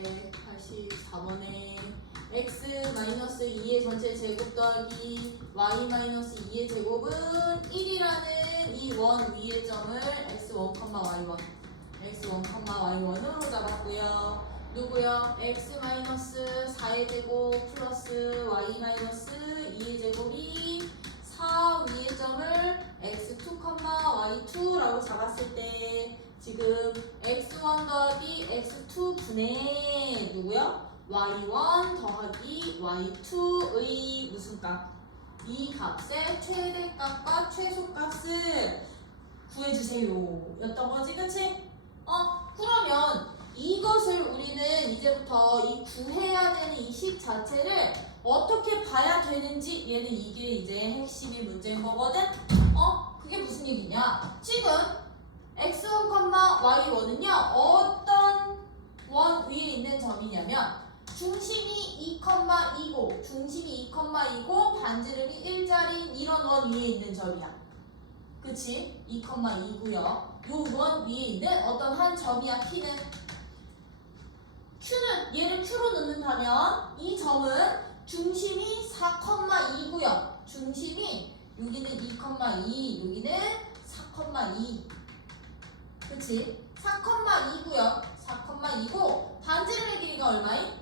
484번에 x-2의 전체 제곱 더하기 y-2의 제곱은 1이라는 이 원 위의 점을 x1, y1 x1, y1으로 잡았고요. 누구요? x-4의 제곱 플러스 y-2의 제곱이 4 위의 점을 x2, y2라고 잡았을 때 지금 x1 더하기 x2 분의 누구요? y1 더하기 y2의 무슨 값? 이 값의 최대값과 최소값을 구해주세요 였던 거지, 그치? 그러면 이것을 우리는 이제부터 이 구해야 되는 이 식 자체를 어떻게 봐야 되는지 얘는 이게 이제 핵심의 문제인 거거든? 그게 무슨 얘기냐? 지금 x1, y1은요 어떤 원 위에 있는 점이냐면 중심이 2,2고 중심이 2,2고 반지름이 1짜리인 이런 원 위에 있는 점이야. 그치? 2,2고요. 요 원 위에 있는 어떤 한 점이야. P는 Q는 얘를 Q로 넣는다면 이 점은 중심이 4,2고요. 중심이 여기는 2,2 여기는 4,2 그치? 4,2고요. 4,2고 반지름의 길이가 얼마임?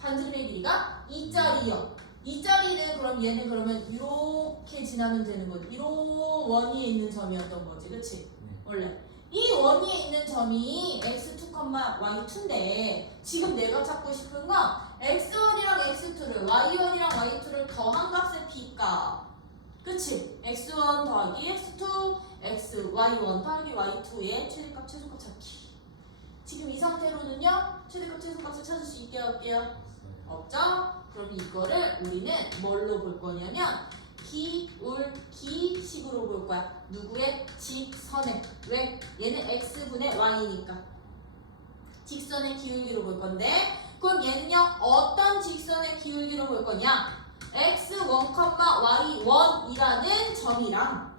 반지름의 길이가 2짜리요. 2짜리는 그럼 얘는 그러면 이렇게 지나면 되는 거지. 이런 원 위에 있는 점이었던 거지. 그치? 원래 이 원 위에 있는 점이 x2, y2인데 지금 내가 찾고 싶은 건 x1이랑 x2를 y1이랑 y2를 더한 값의 b값. 그치? x1 더하기 x2 y1 더하기 y2의 최대값 최소값 찾기. 지금 이 상태로는요 최대값 최소값을 찾을 수 있게 할게요. 없죠? 그럼 이거를 우리는 뭘로 볼 거냐면 기울기식으로 볼 거야. 누구의? 직선의. 왜? 얘는 x분의 y니까 직선의 기울기로 볼 건데 그럼 얘는요 어떤 직선의 기울기로 볼 거냐? x1, y1이라는 점이랑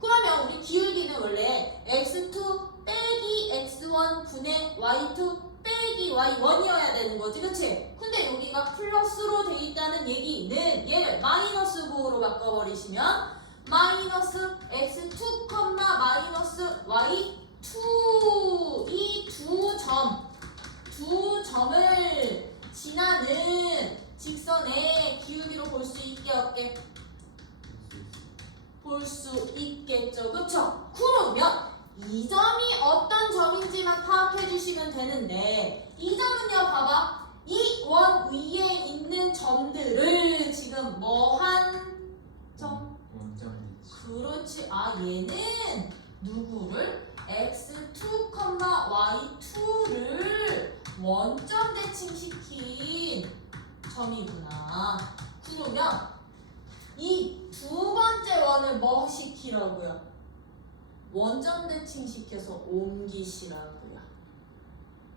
그러면 우리 기울기는 원래 x2 빼기 x1 분의 y2 빼기 y1이어야 되는 거지, 그치? 근데 여기가 플러스로 돼 있다는 얘기는 얘를 마이너스 부호로 바꿔버리시면 마이너스 x2, 마이너스 y2 이 두 점을 지나는 직선의 기울기로 볼 수 있게 없게? 볼 수 있겠죠, 그쵸? 그러면 이 점이 어떤 점인지만 파악해 주시면 되는데 이 점은요 봐봐 이 원 위에 있는 점들을 지금 뭐한 점? 그렇지. 얘는 누구를? x2, y2를 원점 대칭시킨 점이구나. 그러면 이 두 번째 원을 뭐 시키라고요? 원점 대칭시켜서 옮기시라고요.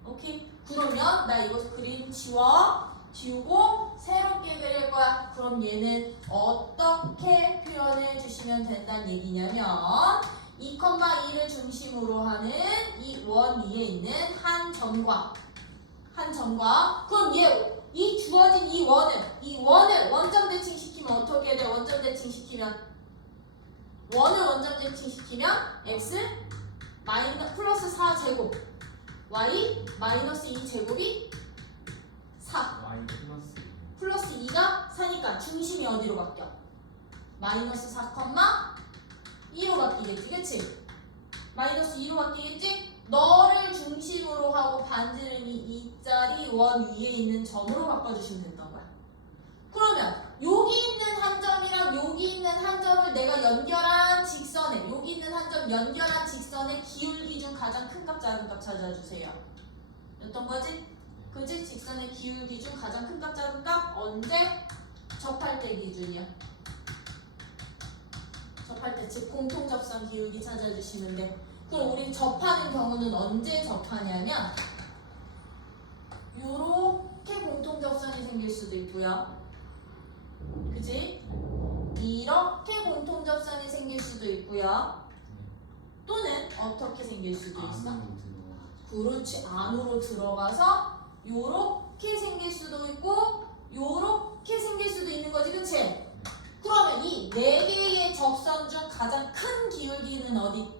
오케이? 그러면 나 이거 그림 지우고 새롭게 그릴 거야. 그럼 얘는 어떻게 표현해 주시면 된다는 얘기냐면 2,2를 중심으로 하는 이 원 위에 있는 한 점과 그럼 이 주어진 이 원을 원점 대칭시키면 어떻게 돼? 원점 대칭시키면 원을 원점 대칭시키면 x 플러스 4제곱 y 마이너스 2제곱이 4 y 플러스 2가 4니까 중심이 어디로 바뀌어? 마이너스 4,2로 바뀌겠지, 그치? 마이너스 2로 바뀌겠지? 너를 중심으로 하고 반지름이 2짜리 원 위에 있는 점으로 바꿔주시면 된다는 거야. 그러면 여기 있는 한 점이랑 여기 있는 한 점을 내가 연결한 직선에 여기 있는 한 점 연결한 직선의 기울기 중 가장 큰 값 작은 값 찾아주세요. 였던 거지? 그지? 직선의 기울기 중 가장 큰 값 작은 값 언제? 접할 때 기준이야. 접할 때 즉 공통 접선 기울기 찾아주시면 돼. 그럼 우리 접하는 경우는 언제 접하냐면 요렇게 공통 접선이 생길 수도 있고요. 그지? 이렇게 공통 접선이 생길 수도 있고요. 또는 어떻게 생길 수도 있어? 그렇지. 안으로 들어가서 요렇게 생길 수도 있고 요렇게 생길 수도 있는 거지. 그치? 그러면 이 4개의 적선 중 가장 큰 기울기는 어디?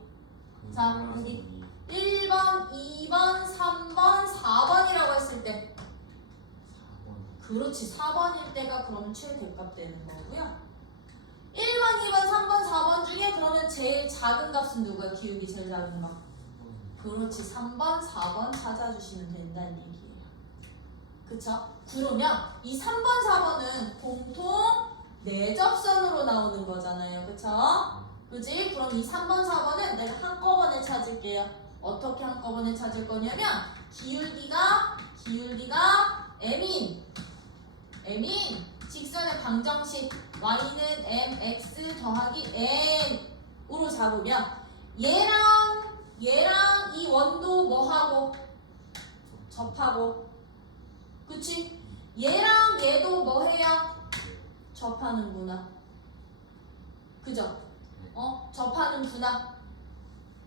자, 여기 1번, 2번, 3번, 4번이라고 했을 때 4번. 그렇지. 4번일 때가 그러면 최대값 되는 거고요. 1번, 2번, 3번, 4번 중에 그러면 제일 작은 값은 누구야? 기울기 제일 작은 거. 그렇지. 3번, 4번 찾아주시면 된다는 얘기예요. 그쵸? 그러면 이 3번, 4번은 공통 내접선으로 나오는 거잖아요. 그쵸? 그지? 그럼 이 3번, 4번은 내가 한꺼번에 찾을게요. 어떻게 한꺼번에 찾을 거냐면 기울기가 m인 직선의 방정식 y는 mx 더하기 n으로 잡으면 얘랑 이 원도 뭐하고 접하고 그치? 얘랑 얘도 뭐해요? 접하는구나. 그죠? 접하는구나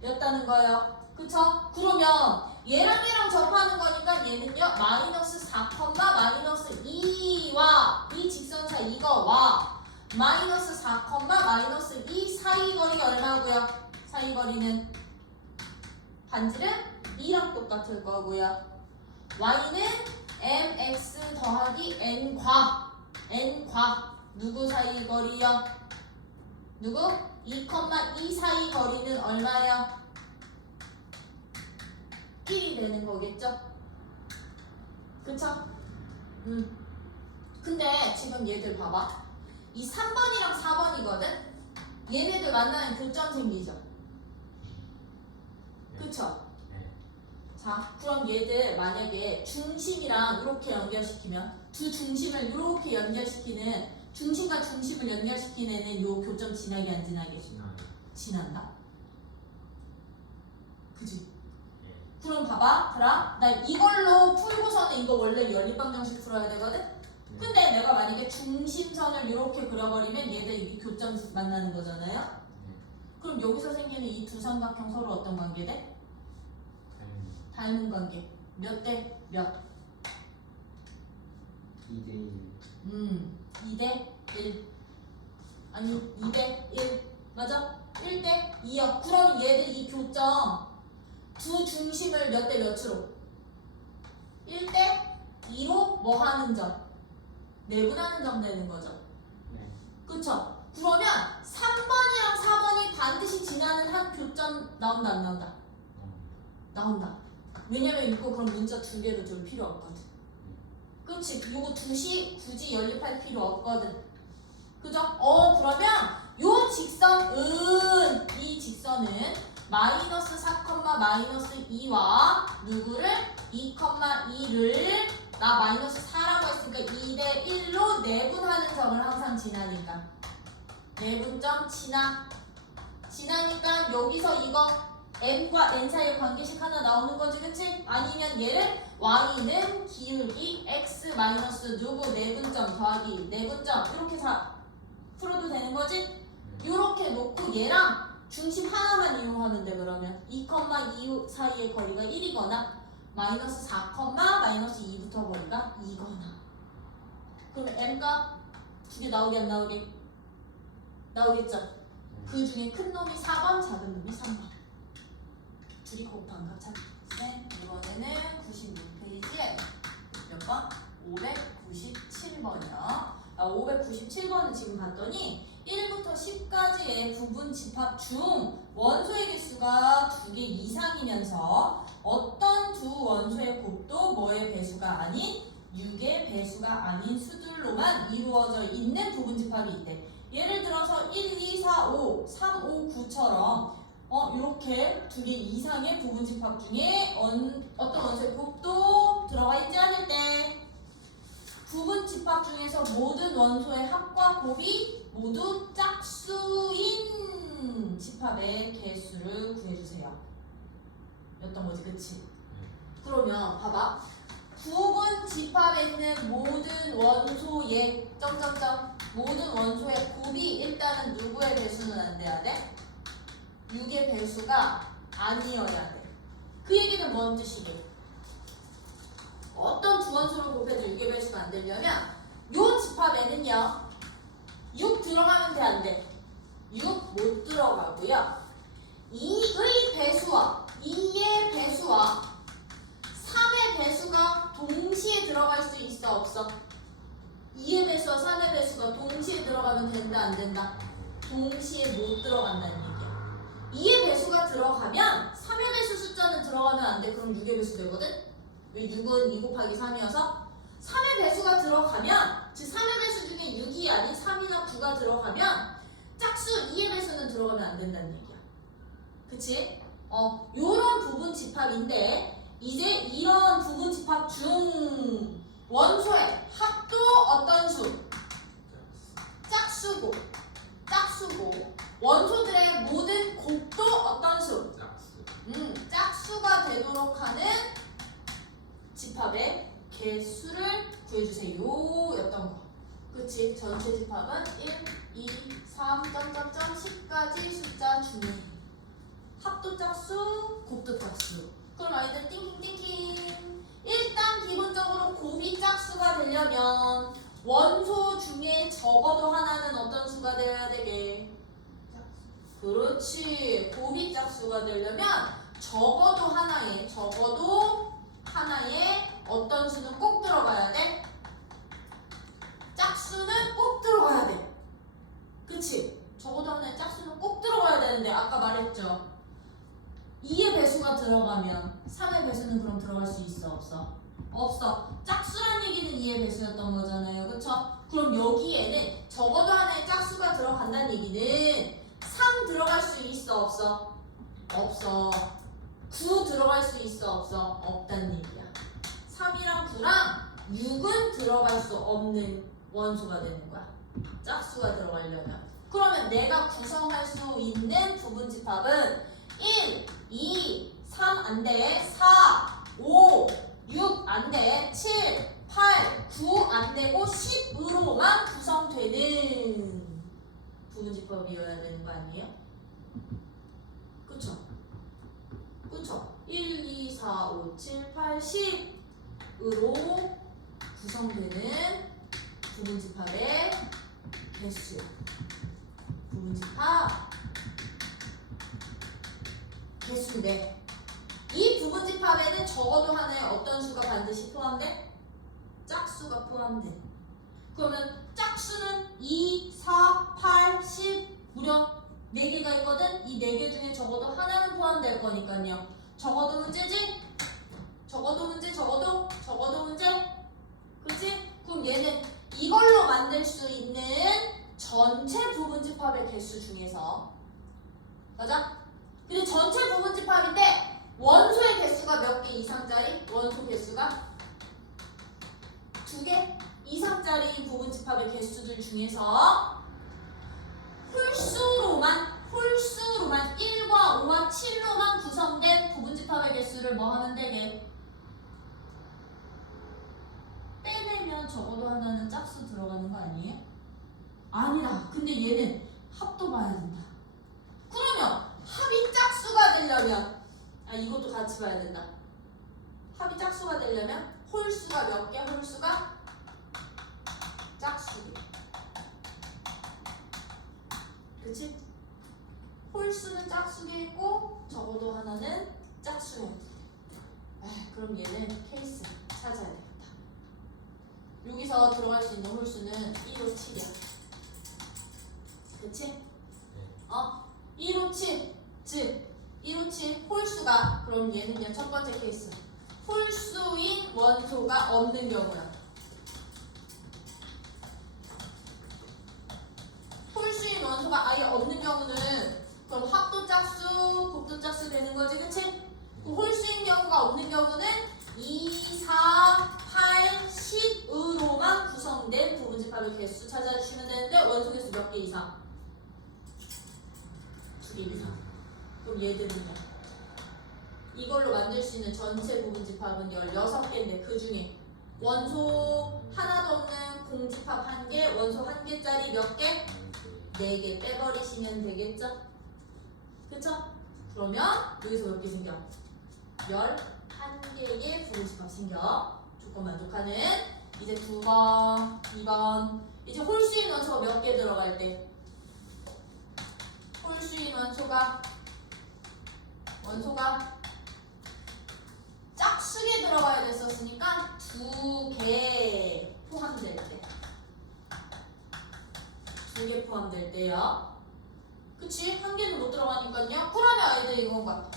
였다는 거예요. 그쵸? 그러면 얘랑 접하는 거니까 얘는요 마이너스 4, 마이너스 2와 이 직선사 이거와 마이너스 4, 마이너스 2 사이 거리 얼마고요? 사이 거리는 반지름 2랑 똑같을 거고요. y는 mx 더하기 n과 누구 사이 거리요? 누구? 2, 2 사이 거리는 얼마요? 1이 되는 거겠죠? 그쵸? 근데 지금 얘들 봐봐. 이 3번이랑 4번이거든? 얘네들 만나는 교점 생기죠? 그쵸? 자, 그럼 얘들 만약에 중심이랑 이렇게 연결시키면 두 중심을 이렇게 연결시키는 중심과 중심을 연결시키는 애는 요 교점 지나게 안 지나게? 지난다. 그지? 그럼 봐봐. 그럼 나 이걸로 풀고서는 이거 원래 연립방정식 풀어야 되거든? 근데 내가 만약에 중심선을 이렇게 그려버리면 얘들 이 교점 만나는 거잖아요? 그럼 여기서 생기는 이 두 삼각형 서로 어떤 관계 돼? 닮은 관계. 몇 대 몇? 2대 1. 2대 1. 아니 2대 1. 맞아? 1대 2요. 그럼 얘들 이 교점 두 중심을 몇 대 몇으로? 1대 2로 뭐 하는 점? 내분하는 점 되는 거죠. 네. 그쵸? 그러면 3번이랑 4번이 반드시 지나는 한 교점 나온다 안 나온다? 나온다. 왜냐면 이거 그럼 문자 두 개로 줄 필요 없거든. 그치? 요거 둘이 굳이 연립할 필요 없거든. 그죠? 그러면 요 직선은 이 직선은 마이너스 4, 마이너스 2와 누구를? 2, 2를 나 마이너스 4라고 했으니까 2대 1로 내분하는 점을 항상 지나니까 내분점 지나니까 여기서 이거 m과 n 사이의 관계식 하나 나오는 거지, 그치? 아니면 얘를 y는 기울기 x 마이너스 누구 내분점 더하기 내분점 이렇게 다 풀어도 되는 거지? 이렇게 놓고 얘랑 중심 하나만 이용하면 돼. 그러면 2, 2 사이의 거리가 1이거나 마이너스 4, 마이너스 2부터 거리가 2거나 그러면 m가 두 개 나오게 안 나오게? 나오겠죠? 그 중에 큰 놈이 4번, 작은 놈이 3번 둘이 곱한 거 찾기. 이번에는 96페이지에 몇 번? 597번이요. 597번은 지금 봤더니 1부터 10까지의 부분 집합 중 원소의 개수가 2개 이상이면서 어떤 두 원소의 곱도 뭐의 배수가 아닌 6의 배수가 아닌 수들로만 이루어져 있는 부분 집합이 있대. 예를 들어서 1, 2, 4, 5, 3, 5, 9처럼 이렇게 2개 이상의 부분 집합 중에 어떤 원소의 곱도 들어가 있지 않을 때 부분 집합 중에서 모든 원소의 합과 곱이 모두 짝수인 집합의 개수를 구해주세요. 였던 거지, 그치? 그러면 봐봐. 부분 집합에 있는 모든 원소의 모든 원소의 곱이 일단은 누구의 배수는 안 돼야 돼? 6의 배수가 아니어야 돼. 그 얘기는 뭔 뜻이게? 어떤 두 원소를 곱해도 6의 배수가 안 되려면 요 집합에는요 6 들어가면 돼 안 돼? 6 못 들어가고요 2의 배수와 2의 배수와 3의 배수가 동시에 들어갈 수 있어 없어? 2의 배수와 3의 배수가 동시에 들어가면 된다 안 된다? 동시에 못 들어간다는 얘기야 2의 배수가 들어가면 3의 배수 숫자는 들어가면 안 돼. 그럼 6의 배수 되거든? 왜 6은 2 곱하기 3이어서 3의 배수가 들어가면 즉 3의 배수 중에 6이 아닌 3이나 9가 들어가면 짝수 2의 배수는 들어가면 안 된다는 얘기야 그치? 요런 부분 집합인데 이제 이런 부분 집합 중 원소의 합도 어떤 수? 짝수고 원소들의 모든 곱도 어떤 수? 짝수가 되도록 하는 집합의 개수를 구해주세요 였던 거 그치? 전체 집합은 1, 2, 3, 10까지 숫자 중에 합도 짝수, 곱도 짝수 그럼 아이들 띵킹 일단 기본적으로 곱이 짝수가 되려면 원소 중에 적어도 하나는 어떤 수가 돼야 되게? 그렇지 곱이 짝수가 되려면 적어도 하나에 어떤 수는 꼭 들어가야 돼? 짝수는 꼭 들어가야 돼 그치? 적어도 하나에 짝수는 꼭 들어가야 되는데 아까 말했죠 2의 배수가 들어가면 3의 배수는 그럼 들어갈 수 있어 없어? 없어 짝수란 얘기는 2의 배수였던 거잖아요 그쵸? 그럼 여기에는 적어도 하나의 짝수가 들어간다는 얘기는 3 들어갈 수 있어 없어? 없어 9 들어갈 수 있어 없어? 없다는 얘기야 3이랑 9랑 6은 들어갈 수 없는 원소가 되는 거야 짝수가 들어가려면 그러면 내가 구성할 수 있는 부분 집합은 1, 2, 3 안 돼 4, 5, 6 안 돼 7, 8, 9 안 되고 10으로만 구성되는 부분 집합이어야 되는 거 아니에요? 그쵸? 1, 2, 4, 5, 7, 8, 10으로 구성되는 부분 집합의 개수 부분 집합 개수인데 이 부분 집합에는 적어도 하나의 어떤 수가 반드시 포함돼? 짝수가 포함돼 그러면 짝수는 2, 4, 8, 10 무려 4개가 있거든? 이 4개 중에 적어도 하나는 포함될 거니까요 적어도 문제지? 적어도 문제 그치? 그럼 얘는 이걸로 만들 수 있는 전체 부분 집합의 개수 중에서 맞아? 근데 전체 부분 집합인데 원소의 개수가 몇 개 이상짜리? 원소 개수가 2개 이상짜리 부분 집합의 개수들 중에서 홀수로만 1과 5와 7로만 구성된 부분 집합의 개수를 뭐 하면 되게? 빼내면 적어도 하나는 짝수 들어가는 거 아니에요? 아니라 근데 얘는 합도 봐야 된다 그러면 합이 짝수가 되려면 이것도 같이 봐야 된다 합이 짝수가 되려면 홀수가 몇 개? 홀수가 짝수 그치? 홀수는 짝수겠고 적어도 하나는 짝수야 그럼 얘는 케이스 찾아야 되겠다 여기서 들어갈 수 있는 홀수는 1호 7이야 그치? 1호 7 즉 1호 7 홀수가 그럼 얘는요 첫 번째 케이스 홀수인 원소가 없는 경우야 홀수인 원소가 아예 없는 경우는 그럼 합도 짝수, 곱도 짝수 되는 거지 그치? 그 홀수인 경우가 없는 경우는 2, 4, 8, 10으로만 구성된 부분 집합의 개수 찾아주시면 되는데 원소 개수 몇 개 이상? 2개 이상 그럼 얘들은요 이걸로 만들 수 있는 전체 부분 집합은 16개인데 그 중에 원소 하나도 없는 공집합 1개, 원소 1개짜리 몇 개? 4개 빼버리시면 되겠죠? 그쵸? 그러면 여기서 몇 개 생겨? 11개의 부분집합 생겨. 조건 만족하는. 이제 2번, 2번. 이제 홀수인 원소가 몇 개 들어갈 때? 홀수인 원소가 짝수에 들어가야 됐었으니까 2개 포함될 때. 2개 포함될 때요. 그치? 한 개는 못 들어가니까요. 그러면 아이들 이건 거야.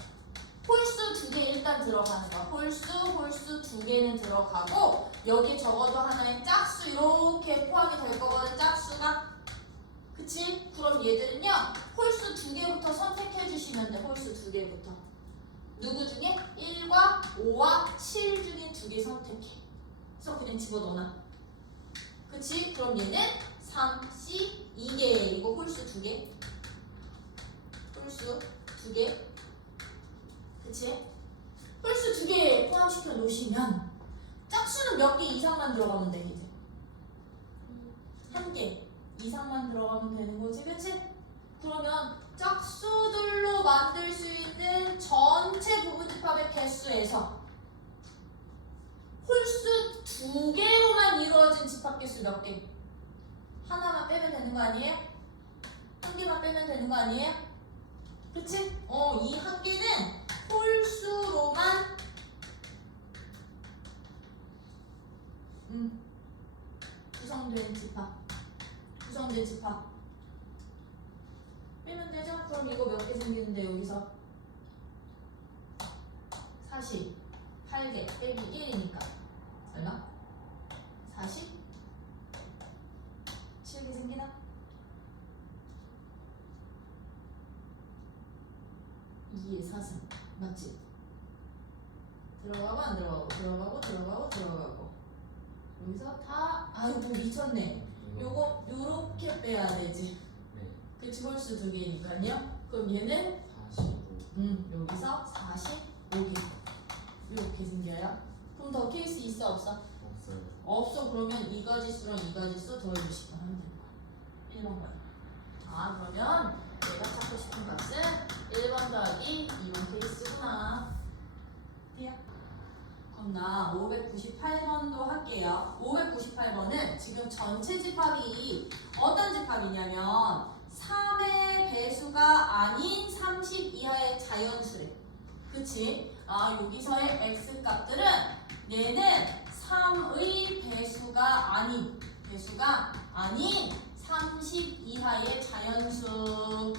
홀수 2개 일단 들어가는 거야. 홀수 2개는 들어가고 여기 적어도 하나의 짝수 이렇게 포함이 될 거거든. 짝수가. 그치? 그럼 얘들은요. 홀수 2개부터 선택해 주시면 돼. 홀수 2개부터. 누구 중에? 1과 5와 7 중에 2개 선택해. 그래서 그냥 집어넣어놔. 그치? 그럼 얘는 32개. 이거 홀수 2개. 홀수 2개. 그치? 홀수 2개 포함시켜 놓으시면 짝수는 몇 개 이상만 들어가면 돼. 이제 1개 이상만 들어가면 되는 거지. 그치? 그러면 짝수들로 만들 수 있는 전체 부분집합의 개수에서 홀수 2개로만 이루어진 집합 개수 몇 개? 하나만 빼면 되는 거 아니에요? 한 개만 빼면 되는 거 아니에요? 그치? 이 한 개는 홀수로만 구성된 집합 빼면 되죠? 그럼 이거 몇 개 생기는데 여기서 48개 빼기 1이니까 얼마? 47개 생기나? 2의 4승 맞지? 들어가고 안 들어가고 들어가고 여기서 다 아이고 미쳤네. 요거 요렇게 빼야 되지. 네. 그치? 홀수 2개니까요. 그럼 얘는 45. 여기서 45개 이렇게 생겨요. 그럼 더 케이스 있어 없어? 없어요. 없어. 그러면 이 가지수랑 이 가지수 더해주시면 하면 되는 거야. 1번 거야. 그러면 내가 찾고 싶은 값은 1번 더하기 2번 케이스구나. 돼요? 그럼 나 598번도 할게요. 598번은 지금 전체 집합이 어떤 집합이냐면 3의 배수가 아닌 30 이하의 자연수래. 그치? 여기서의 x값들은 얘는 3의 배수가 아닌 30 이하의 자연수.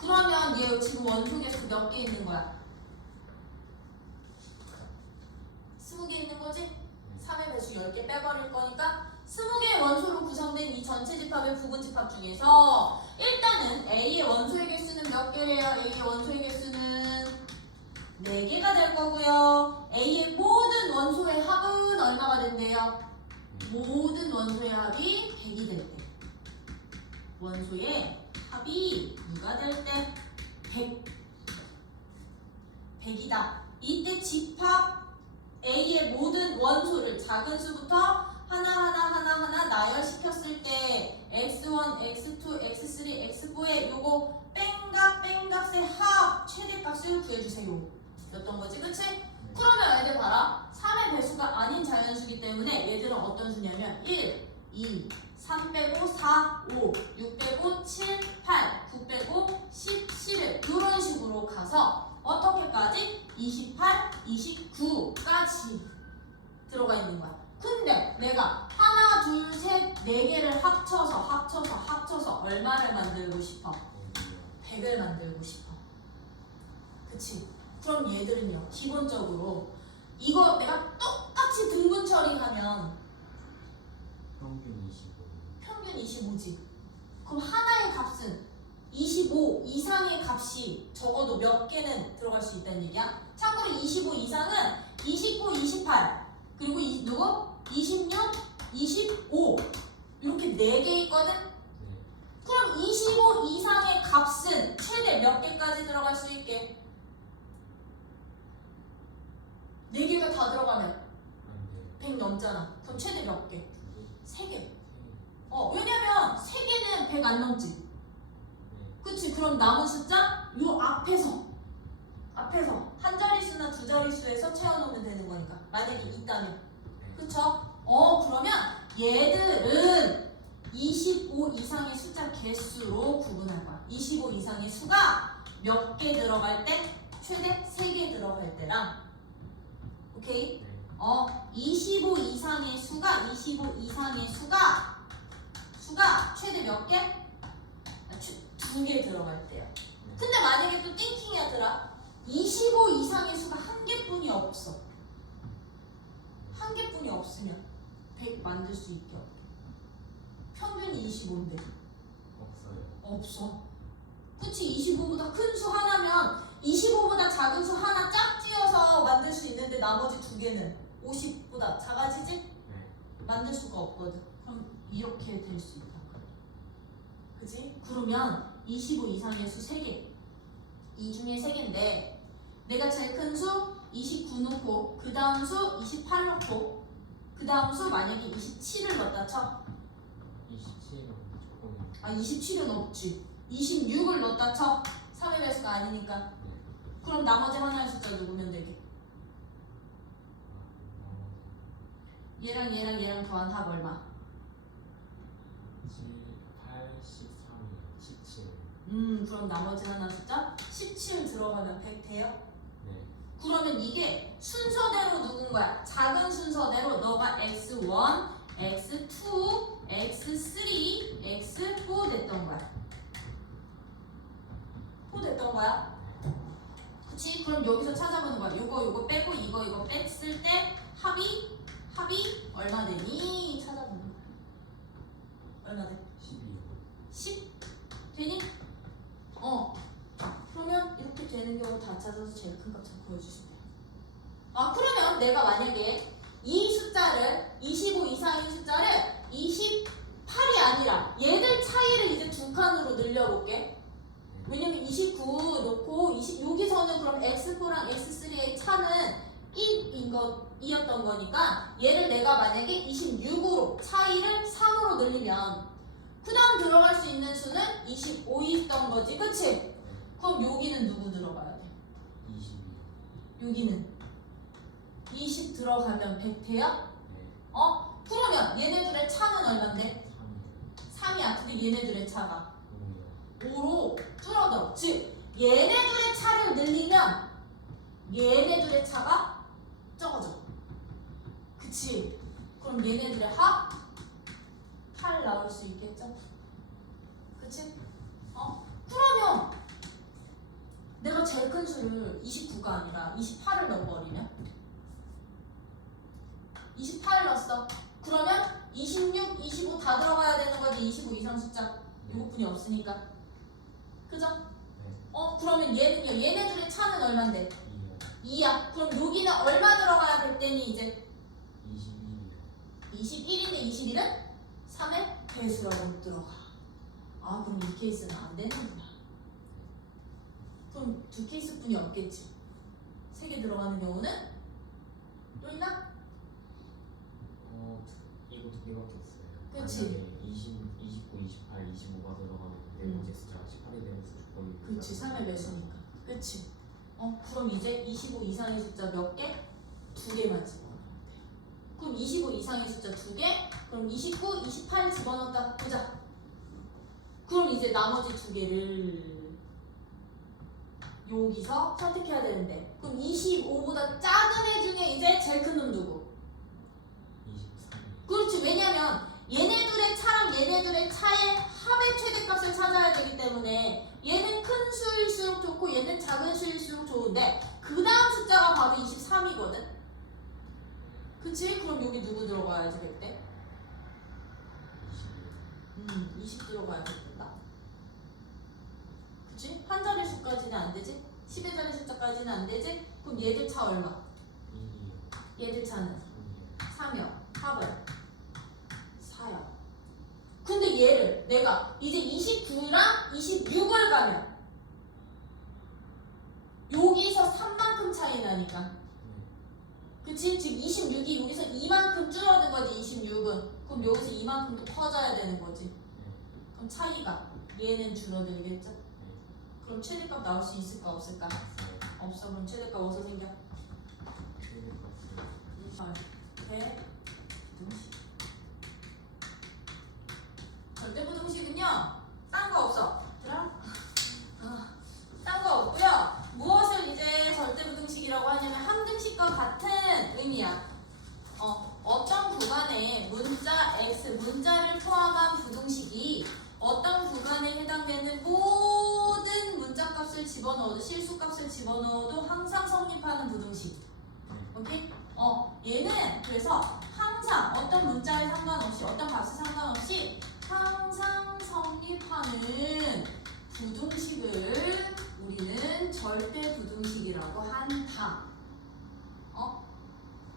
그러면 얘 지금 원소 개수 몇 개 있는 거야? 20개 있는 거지? 3의 배수 10개 빼버릴 거니까 20개의 원소로 구성된 이 전체 집합의 부분 집합 중에서 일단은 A의 원소의 개수는 몇 개래요? A의 원소의 개수는 4개가 될 거고요. A의 모든 원소의 합은 얼마가 된대요? 모든 원소의 합이 100이 될 때. 원소의 합이 누가 될 때? 100이다. 이때 집합 A의 모든 원소를 작은 수부터 하나하나 나열시켰을 때 x1, x2, x3, x4의 요거 뺀값의 합 최대값을 구해주세요. 였던 거지, 그치? 그러면 얘들 봐라. 3의 배수가 아닌 자연수기 때문에 얘들은 어떤 수냐면 1, 2, 3 빼고 4, 5, 6 빼고 7, 8, 9 빼고 10, 11 이런 식으로 가서 어떻게까지? 28, 29까지 들어가 있는 거야. 근데 내가 하나, 둘, 셋, 네 개를 합쳐서 얼마를 만들고 싶어? 100을 만들고 싶어. 그치? 그럼 얘들은요, 기본적으로 이거 내가 똑같이 등분 처리하면 평균 25지. 그럼 하나의 값은 25 이상의 값이 적어도 몇 개는 들어갈 수 있다는 얘기야. 참고로 25 이상은 29, 28 그리고 누구? 26, 25 이렇게 4개 있거든? 그럼 25 이상의 값은 최대 몇 개까지 들어갈 수 있게? 4개가 다 들어가면 100 넘잖아. 그럼 최대 몇 개? 3개. 왜냐면 3개는 100 안 넘지. 그치? 그럼 남은 숫자 요 앞에서 앞에서 한 자릿수나 두 자릿수에서 채워놓으면 되는 거니까. 만약에 있다면. 그쵸? 그러면 얘들은 25 이상의 숫자 개수로 구분할 거야. 25 이상의 수가 몇 개 들어갈 때? 최대 3개 들어갈 때랑, 오케이? 25 이상의 수가 최대 몇 개? 2개 들어갈 때요. 근데 만약에 또 띵킹이 하더라. 25 이상의 수가 한 개뿐이 없어. 한 개뿐이 없으면 100 만들 수 있게 없게. 평균이 25인데 없어요. 없어. 그치? 25보다 큰 수 하나면 25보다 작은 수 하나 짝지어서 만들 수 있는데 나머지 두 개는 50보다 작아지지? 네. 만들 수가 없거든. 그럼 이렇게 될 수 있다. 그치? 그러면 25 이상의 수 3개. 이 중에 3개인데 내가 제일 큰 수 29 넣고 그 다음 수 28 넣고 그 다음 수 만약에 27을 넣었다 쳐. 27은 조금. 27은 없지. 26을 넣었다 쳐. 3의 배수가 아니니까. 네. 그럼 나머지 하나의 숫자 누구면 되게? 얘랑 더한 합 얼마? 7, 8, 13이요. 17. 그럼 나머지 하나 숫자 17 들어가면 100 돼요? 네. 그러면 이게 순서대로 누군 거야? 작은 순서대로 너가 x1, x2, x3, x4 됐던 거야. 4 됐던 거야? 그치? 그럼 여기서 찾아보는 거야. 요거 빼고 이거 뺐을 때 합이 얼마 되니? 찾아보는 거야. 얼마 돼? 12요. 10 되니? 그러면 이렇게 되는 경우 다 찾아서 제일 큰 값 잡고 해주시면 돼요. 그러면 내가 만약에 이 숫자를 25 이상의 숫자를 28이 아니라 얘들 차이를 이제 두 칸으로 늘려볼게. 왜냐면 29 놓고 여기서는 그럼 x4랑 x3의 차는 1이었던 거니까 얘를 내가 만약에 26으로 차이를 3으로 늘리면 그 다음 들어갈 수 있는 수는 25 있던 거지, 그치? 그럼 여기는 누구 들어가야 돼? 22요. 여기는 20 들어가면 100 돼요? 네. 그러면 얘네들의 차는 얼만데? 3이요. 3이야. 근데 얘네들의 차가 5요. 5로 줄어들어. 즉 얘네들의 차를 늘리면 얘네들의 차가 적어져. 그치? 그럼 얘네들의 합 8 나올 수 있겠죠? 그치? 그러면 내가 제일 큰 수를 29가 아니라 28을 넣어버리면 28을 넣었어. 그러면 26, 25 다 들어가야 되는 거지. 25 이상 숫자 이것뿐이 없으니까. 그죠? 네. 그러면 얘는요. 얘네들의 차는 얼만데? 2요. 2야. 그럼 여기는 얼마 들어가야 될 때니 이제? 21이요. 21인데 21은 3의 배수라고 들어가. 그럼 이 케이스는 안 되는구나. 그럼 두 케이스뿐이 없겠지. 3개 들어가는 경우는 또 있나? 이거 2개밖에 없어요. 그치. 만약에 29, 28, 25가 들어가면 네 번째 숫자가 18이 되는 수 조건이. 그치. 3의 배수니까. 그치. 그럼 이제 25 이상의 숫자 몇 개? 2개만 집어넣으면 돼. 그럼 25 이상의 숫자 2개? 그럼 29, 28 집어넣었다. 보자. 그럼 이제 나머지 2개를 여기서 선택해야 되는데, 그럼 25보다 작은 애 중에 이제 제일 큰 놈 누구? 23이요. 그렇지. 왜냐면 얘네들의 차랑 얘네들의 차의 합의 최대값을 찾아야 되기 때문에 얘는 큰 수일수록 좋고 얘는 작은 수일수록 좋은데 그 다음 숫자가 바로 23이거든. 그치? 그럼 여기 누구 들어가야지 100대? 22요. 20 들어가야겠다. 그치? 한 자리 수까지는 안 되지? 10의 자리 숫자까지는 안 되지? 그럼 얘들 차 얼마? 2요. 얘들 차는 3이요. 3여. 합은 4여. 근데 얘를 내가 이제 29랑 26을 가면 여기서 3만큼 차이 나니까. 그치? 즉 26이 여기서 이만큼 줄어든 거지. 26은. 그럼 여기서 이만큼 더 커져야 되는 거지. 그럼 차이가 얘는 줄어들겠죠? 그럼 최대값 나올 수 있을까 없을까? 없어. 그럼 최대값 어디서 생겨? 대 부등식. 절대 부등식은요, 딴 거 없어. 딴 거 없고요. 무엇을 이제 절대 부등식이라고 하냐면 함등식과 같은 의미야. 어떤 구간에 문자 x, 문자를 포함한 부등식이 어떤 구간에 해당되는 모든 문자값을 집어넣어도, 실수값을 집어넣어도 항상 성립하는 부등식. 오케이? 얘는 그래서 항상 어떤 문자에 상관없이, 어떤 값에 상관없이 항상 성립하는 부등식을 우리는 절대 부등식이라고 한다.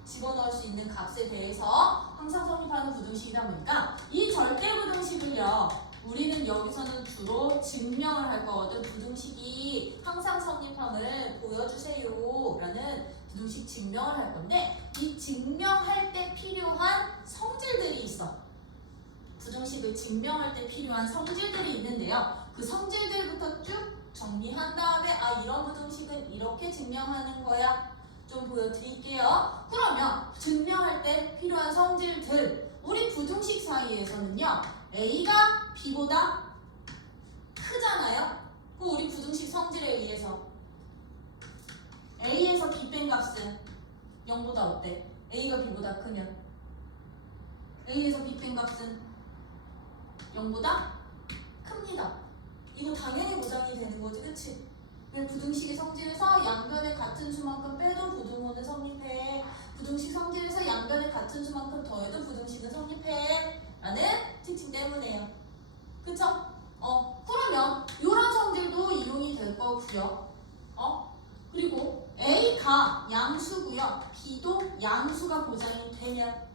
집어넣을 수 있는 값에 대해서 항상 성립하는 부등식이다 보니까 이 절대 부등식을요, 우리는 여기서는 주로 증명을 할 거거든. 부등식이 항상 성립함을 보여주세요 라는 부등식 증명을 할 건데, 이 증명할 때 필요한 성질들이 있어. 부등식을 증명할 때 필요한 성질들이 있는데요, 그 성질들부터 쭉 정리한 다음에 이런 부등식은 이렇게 증명하는 거야 좀 보여드릴게요. 그러면 증명할 때 필요한 성질들, 우리 부등식 사이에서는요, A가 B보다 크잖아요. 그 우리 부등식 성질에 의해서 A에서 B 뺀 값은 0보다 어때? A가 B보다 크면 A에서 B 뺀 값은 0보다 큽니다. 이거 당연히 보장이 되는 거지, 그치? 부등식의 성질에서 양변의 같은 수만큼 빼도 부등호는 성립해. 부등식 성질에서 양변의 같은 수만큼 더해도 부등식은 성립해 라는 특징 때문에요. 그쵸? 그러면 이런 성질도 이용이 될 거고요. 그리고 A가 양수고요, B도 양수가 보장이 되면,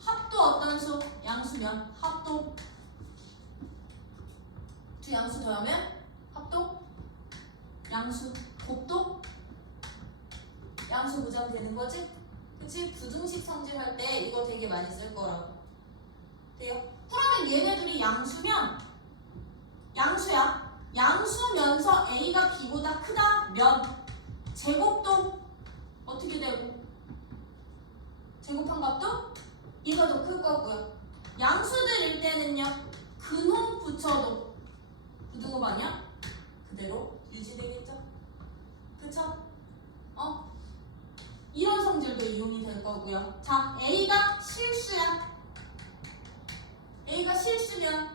합도 어떤 수? 양수면 합도, 두 양수 더하면 합도 양수, 곱도 양수 보장되는 거지? 그치? 부등식 성질할 때 이거 되게 많이 쓸 거라고. 돼요? 그러면 얘네들이 양수면, 양수야. 양수면서 A가 B보다 크다면 제곱도 어떻게 되고, 제곱한 값도 얘가 더 클 거고요. 양수들일 때는요, 근호 붙여도 부등호 방향 그대로 유지되겠죠? 그쵸? 이런 성질도 이용이 될 거고요. 자, A가 실수야. A가 실수면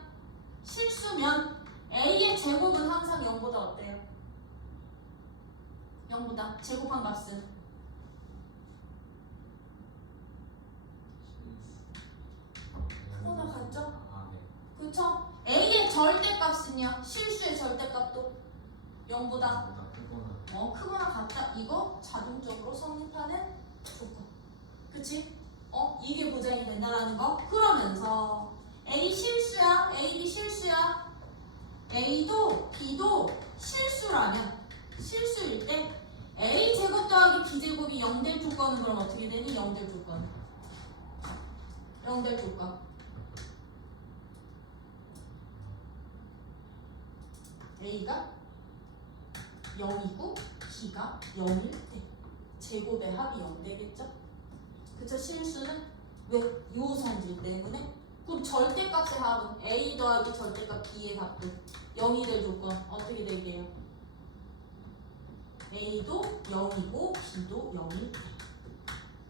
A의 제곱은 항상 0보다 어때요? 0보다 제곱한 값은 크거나 같죠? 그쵸? A의 절대값은요, 실수의 절대값도 0보다 크거나 같다. 이거 자동적으로 성립하는 조건. 그치? 이게 보장이 된다라는 거. 그러면서 A 실수야, A, B 실수야. A도 B도 실수라면, 실수일 때 A 제곱 더하기 B 제곱이 0 될 조건은 그럼 어떻게 되니? 0 될 조건. 0 될 조건. A가 0이고 B가 0일 때 제곱의 합이 0 되겠죠? 그쵸? 실수는 왜? 요 성질 때문에. 그럼 절대값의 합은 A 더하기 절대값 B의 값도 0이 될 조건 어떻게 되게요? A도 0이고 B도 0일 때.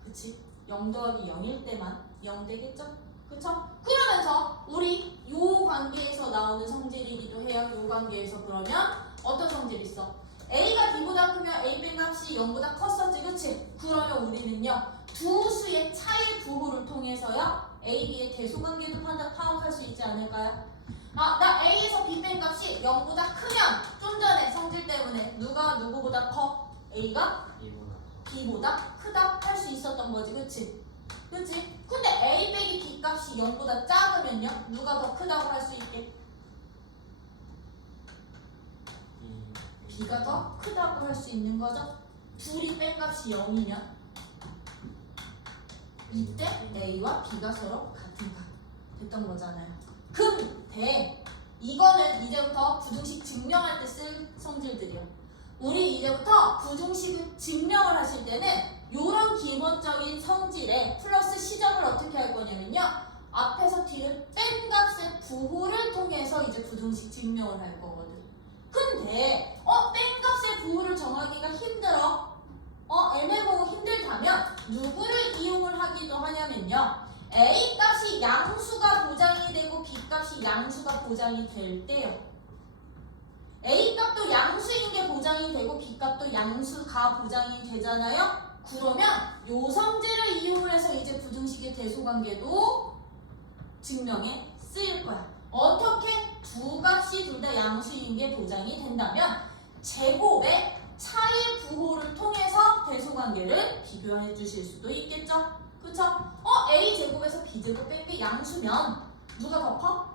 그치? 0 더하기 0일 때만 0 되겠죠? 그쵸? 그러면서 우리 요 관계에서 나오는 성질이기도 해요. 요 관계에서 그러면 어떤 성질이 있어? A가 B보다 크면 A 뺀 값이 0보다 컸었지, 그치? 그러면 우리는요, 두 수의 차이 부호를 통해서요, A, B의 대소관계도 파악할 수 있지 않을까요? 나 A에서 B 뺀 값이 0보다 크면 좀 전에 성질 때문에 누가 누구보다 커? A가 B보다 크다 할 수 있었던 거지, 그치? 그치? 근데 A 빼기 B 값이 0보다 작으면요, 누가 더 크다고 할 수 있게? B가 더 크다고 할 수 있는 거죠? 둘이 뺀 값이 0이면 이때 A와 B가 서로 같은 값 됐던 거잖아요. 근데 이거는 이제부터 부등식 증명할 때 쓸 성질들이요. 우리 이제부터 부등식을 증명을 하실 때는 이런 기본적인 성질에 플러스 시작을 어떻게 할 거냐면요. 앞에서 뒤를 뺀 값의 부호를 통해서 이제 부등식 증명을 할 거거든. 근데 뺀 값의 부호를 정하기가 힘들어. 애매모호 힘들다면 누구를 이용을 하기도 하냐면요. A 값이 양수가 보장이 되고 B 값이 양수가 보장이 될 때요. A 값도 양수인 게 보장이 되고 B 값도 양수가 보장이 되잖아요. 그러면 요 성질을 이용해서 이제 부등식의 대소관계도 증명에 쓰일 거야. 어떻게? 두 값이 둘 다 양수인 게 보장이 된다면 제곱의 차의 부호를 통해서 대소관계를 비교해 주실 수도 있겠죠? 그쵸? A 제곱에서 B 제곱 빼기 양수면 누가 더 커?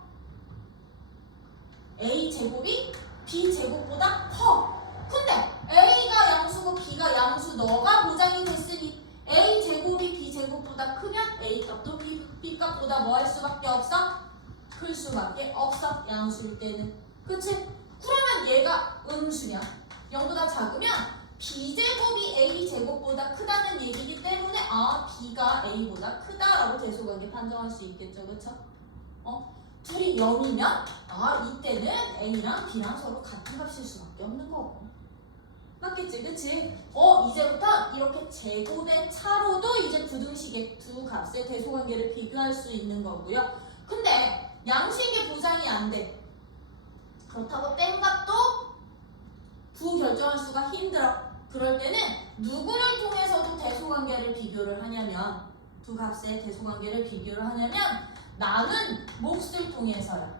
A 제곱이 B 제곱보다 커. 근데 A가 양수고 B가 양수 너가 보장이 됐으니 A 제곱이 B 제곱보다 크면 A 값도 B 값보다 뭐 할 수밖에 없어? 클 수밖에 없어. 양수일 때는. 그치? 그러면 얘가 음수냐? 0보다 작으면 B 제곱이 A 제곱보다 크다는 얘기이기 때문에 B가 A보다 크다라고 대소관계 판정할 수 있겠죠. 그쵸? 둘이 0이면 이때는 A랑 B랑 서로 같은 값일 수밖에 없는 거고. 맞겠지? 그치? 이제부터 이렇게 제곱의 차로도 이제 부등식의 두 값의 대소관계를 비교할 수 있는 거고요. 근데 양수인 게 보장이 안 돼. 그렇다고 뺀 값도 부호 결정할 수가 힘들어. 그럴 때는 누구를 통해서도 대소관계를 비교를 하냐면 두 값의 대소관계를 비교를 하냐면 나눈 몫을 통해서요.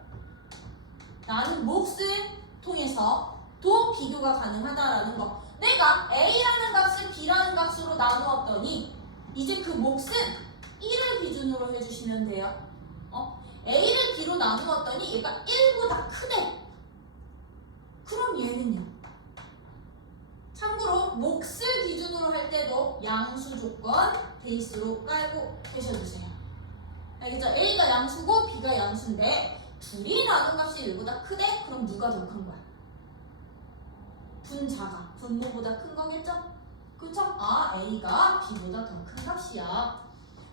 나눈 몫을 통해서도 비교가 가능하다라는 거. 내가 A라는 값을 B라는 값으로 나누었더니 이제 그 몫은 1을 기준으로 해주시면 돼요. A를 B로 나누었더니 얘가 1보다 크대. 그럼 얘는요. 참고로 몫을 기준으로 할 때도 양수 조건 베이스로 깔고 계셔주세요. 알겠죠? A가 양수고 B가 양수인데 둘이 나눈 값이 1보다 크대? 그럼 누가 더 큰 거야? 분자가 분모보다 큰 거겠죠? 그쵸? A가 B보다 더 큰 값이야.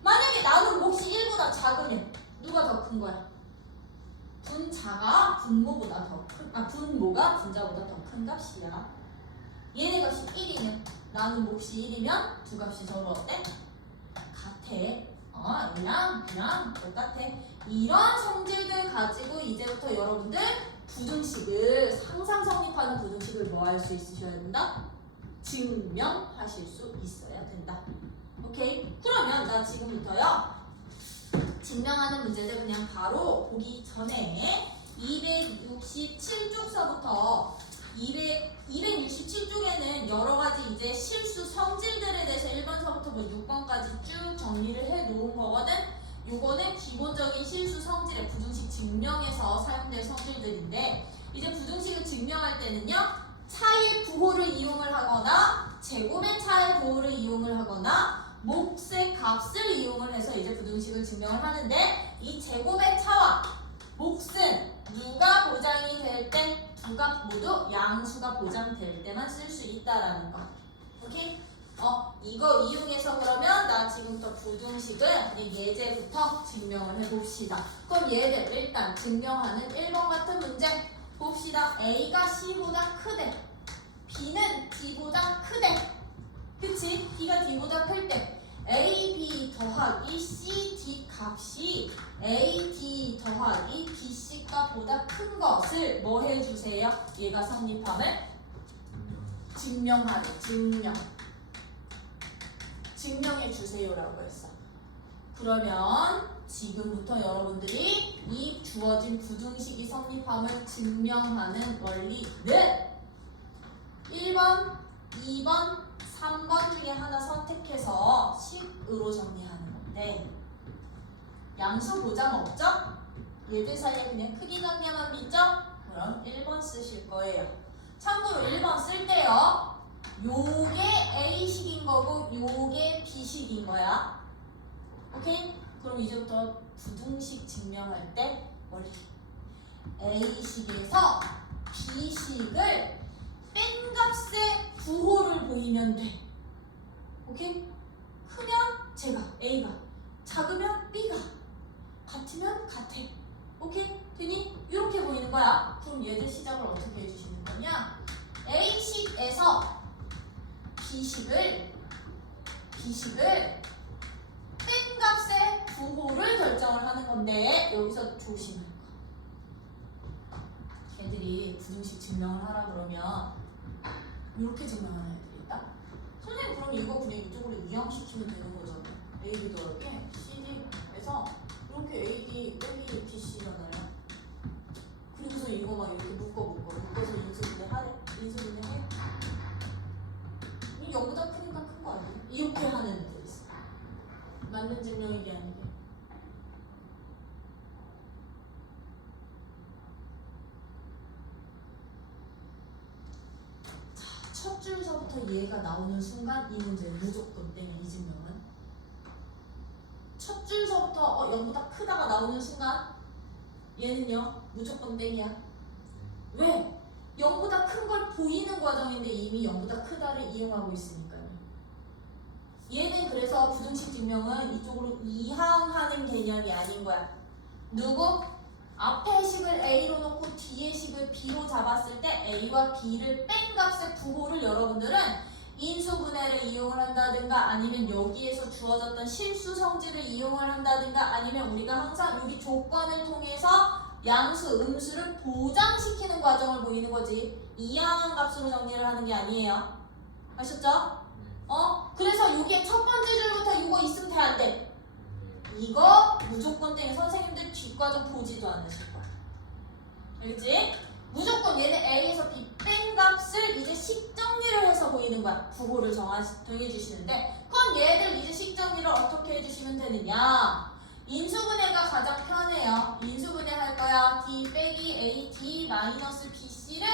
만약에 나눈 몫이 1보다 작으면 누가 더 큰 거야? 분자가 분모보다 더 큰, 분모가 분자보다 더 큰 값이야. 얘네 값이 1이면 나눈 몫이 1이면 두 값이 서로 어때? 같아. A랑 B랑 똑같아. 이런 성질들 가지고 이제부터 여러분들 부등식을 항상 성립하는 부등식을 뭐 할 수 있으셔야 된다? 증명하실 수 있어야 된다. 오케이? 그러면 나 지금부터요. 증명하는 문제들 그냥 바로 보기 전에 267쪽서부터 267쪽에는 여러 가지 이제 실수 성질들에 대해서 1번서부터 6번까지 쭉 정리를 해 놓은 거거든. 요거는 기본적인 실수 성질의 부등식 증명에서 사용될 성질들인데 이제 부등식을 증명할 때는요. 차의 부호를 이용을 하거나 제곱의 차의 부호를 이용을 하거나 몫의 값을 이용을 해서 이제 부등식을 증명을 하는데 이 제곱의 차와 몫은 누가 보장이 될 때 두 값 모두 양수가 보장될 때만 쓸 수 있다라는 거. 오케이? 이거 이용해서 그러면 나 지금부터 부등식을 예제부터 증명을 해봅시다. 그럼 얘를 일단 증명하는 1번 같은 문제 봅시다. A가 C보다 크대. B는 D보다 크대. 그치? B가 D보다 클 때 AB 더하기 CD 값이 AD 더하기 BC 값보다 큰 것을 뭐 해주세요? 얘가 성립함을 증명하래. 증명해 주세요라고 했어. 그러면 지금부터 여러분들이 이 주어진 부등식이 성립함을 증명하는 원리는 1번, 2번, 3번 중에 하나 선택해서 식으로 정리하는 건데 양수 보장 없죠? 얘들 사이에 그냥 크기 정리만 믿죠? 그럼 1번 쓰실 거예요. 참고로 1번 쓸 때요. 요게 A식인 거고 요게 B식인 거야. 오케이? 그럼 이제부터 부등식 증명할 때 원리 A식에서 B식을 뺀값의 부호를 보이면 돼. 오케이? 크면 제가 A가, 작으면 B가, 같으면 같아. 오케이? 되니? 이렇게 보이는 거야. 그럼 얘들 시작을 어떻게 해주시는 거냐? A식에서 B식을 뺀값의 부호를 결정을 하는 건데 여기서 조심할 거. 애들이 부등식 증명을 하라 그러면 이렇게 증명하는 애들이 있다. 선생님 그럼 이거 그냥 이쪽으로 이항시키면 되는 거잖아. AD 더하기 CD에서 이렇게 AD 빼기 BC잖아요. 그리고서 이거 막 이렇게 묶어서 인수분해하래. 인수분해해. 이 0보다 크니까 큰 거 아니야? 이렇게 하는 애들 있어. 맞는 증명이게 아니게. 자, 첫 줄서부터 얘가 나오는 순간 이 문제는 무조건 땡이야. 이 증명은. 첫 줄서부터 0보다 크다가 나오는 순간 얘는요 무조건 땡이야. 왜? 0보다 큰 걸 보이는 과정인데 이미 0보다 크다를 이용하고 있으니까요. 얘는 그래서 부등식 증명은 이쪽으로 이항하는 개념이 아닌 거야. 누구? 앞에 식을 A로 놓고 뒤에 식을 B로 잡았을 때 A와 B를 뺀 값의 부호를 여러분들은 인수분해를 이용을 한다든가 아니면 여기에서 주어졌던 실수 성질을 이용을 한다든가 아니면 우리가 항상 여기 조건을 통해서 양수, 음수를 보장시키는 과정을 보이는 거지. 이항한 값으로 정리를 하는 게 아니에요. 아셨죠? 그래서 여기에 첫 번째 줄부터 이거 있으면 돼, 안 돼? 이거 무조건 땡. 선생님들 뒷과정 보지도 않으실 거야. 알겠지? 무조건 얘는 A에서 B 뺀 값을 이제 식 정리를 해서 보이는 거야. 부호를 정해주시는데 그럼 얘들 이제 식 정리를 어떻게 해주시면 되느냐? 인수분해가 가장 편해요. 인수분해 할 거야. D 빼기 A, D 마이너스 BC를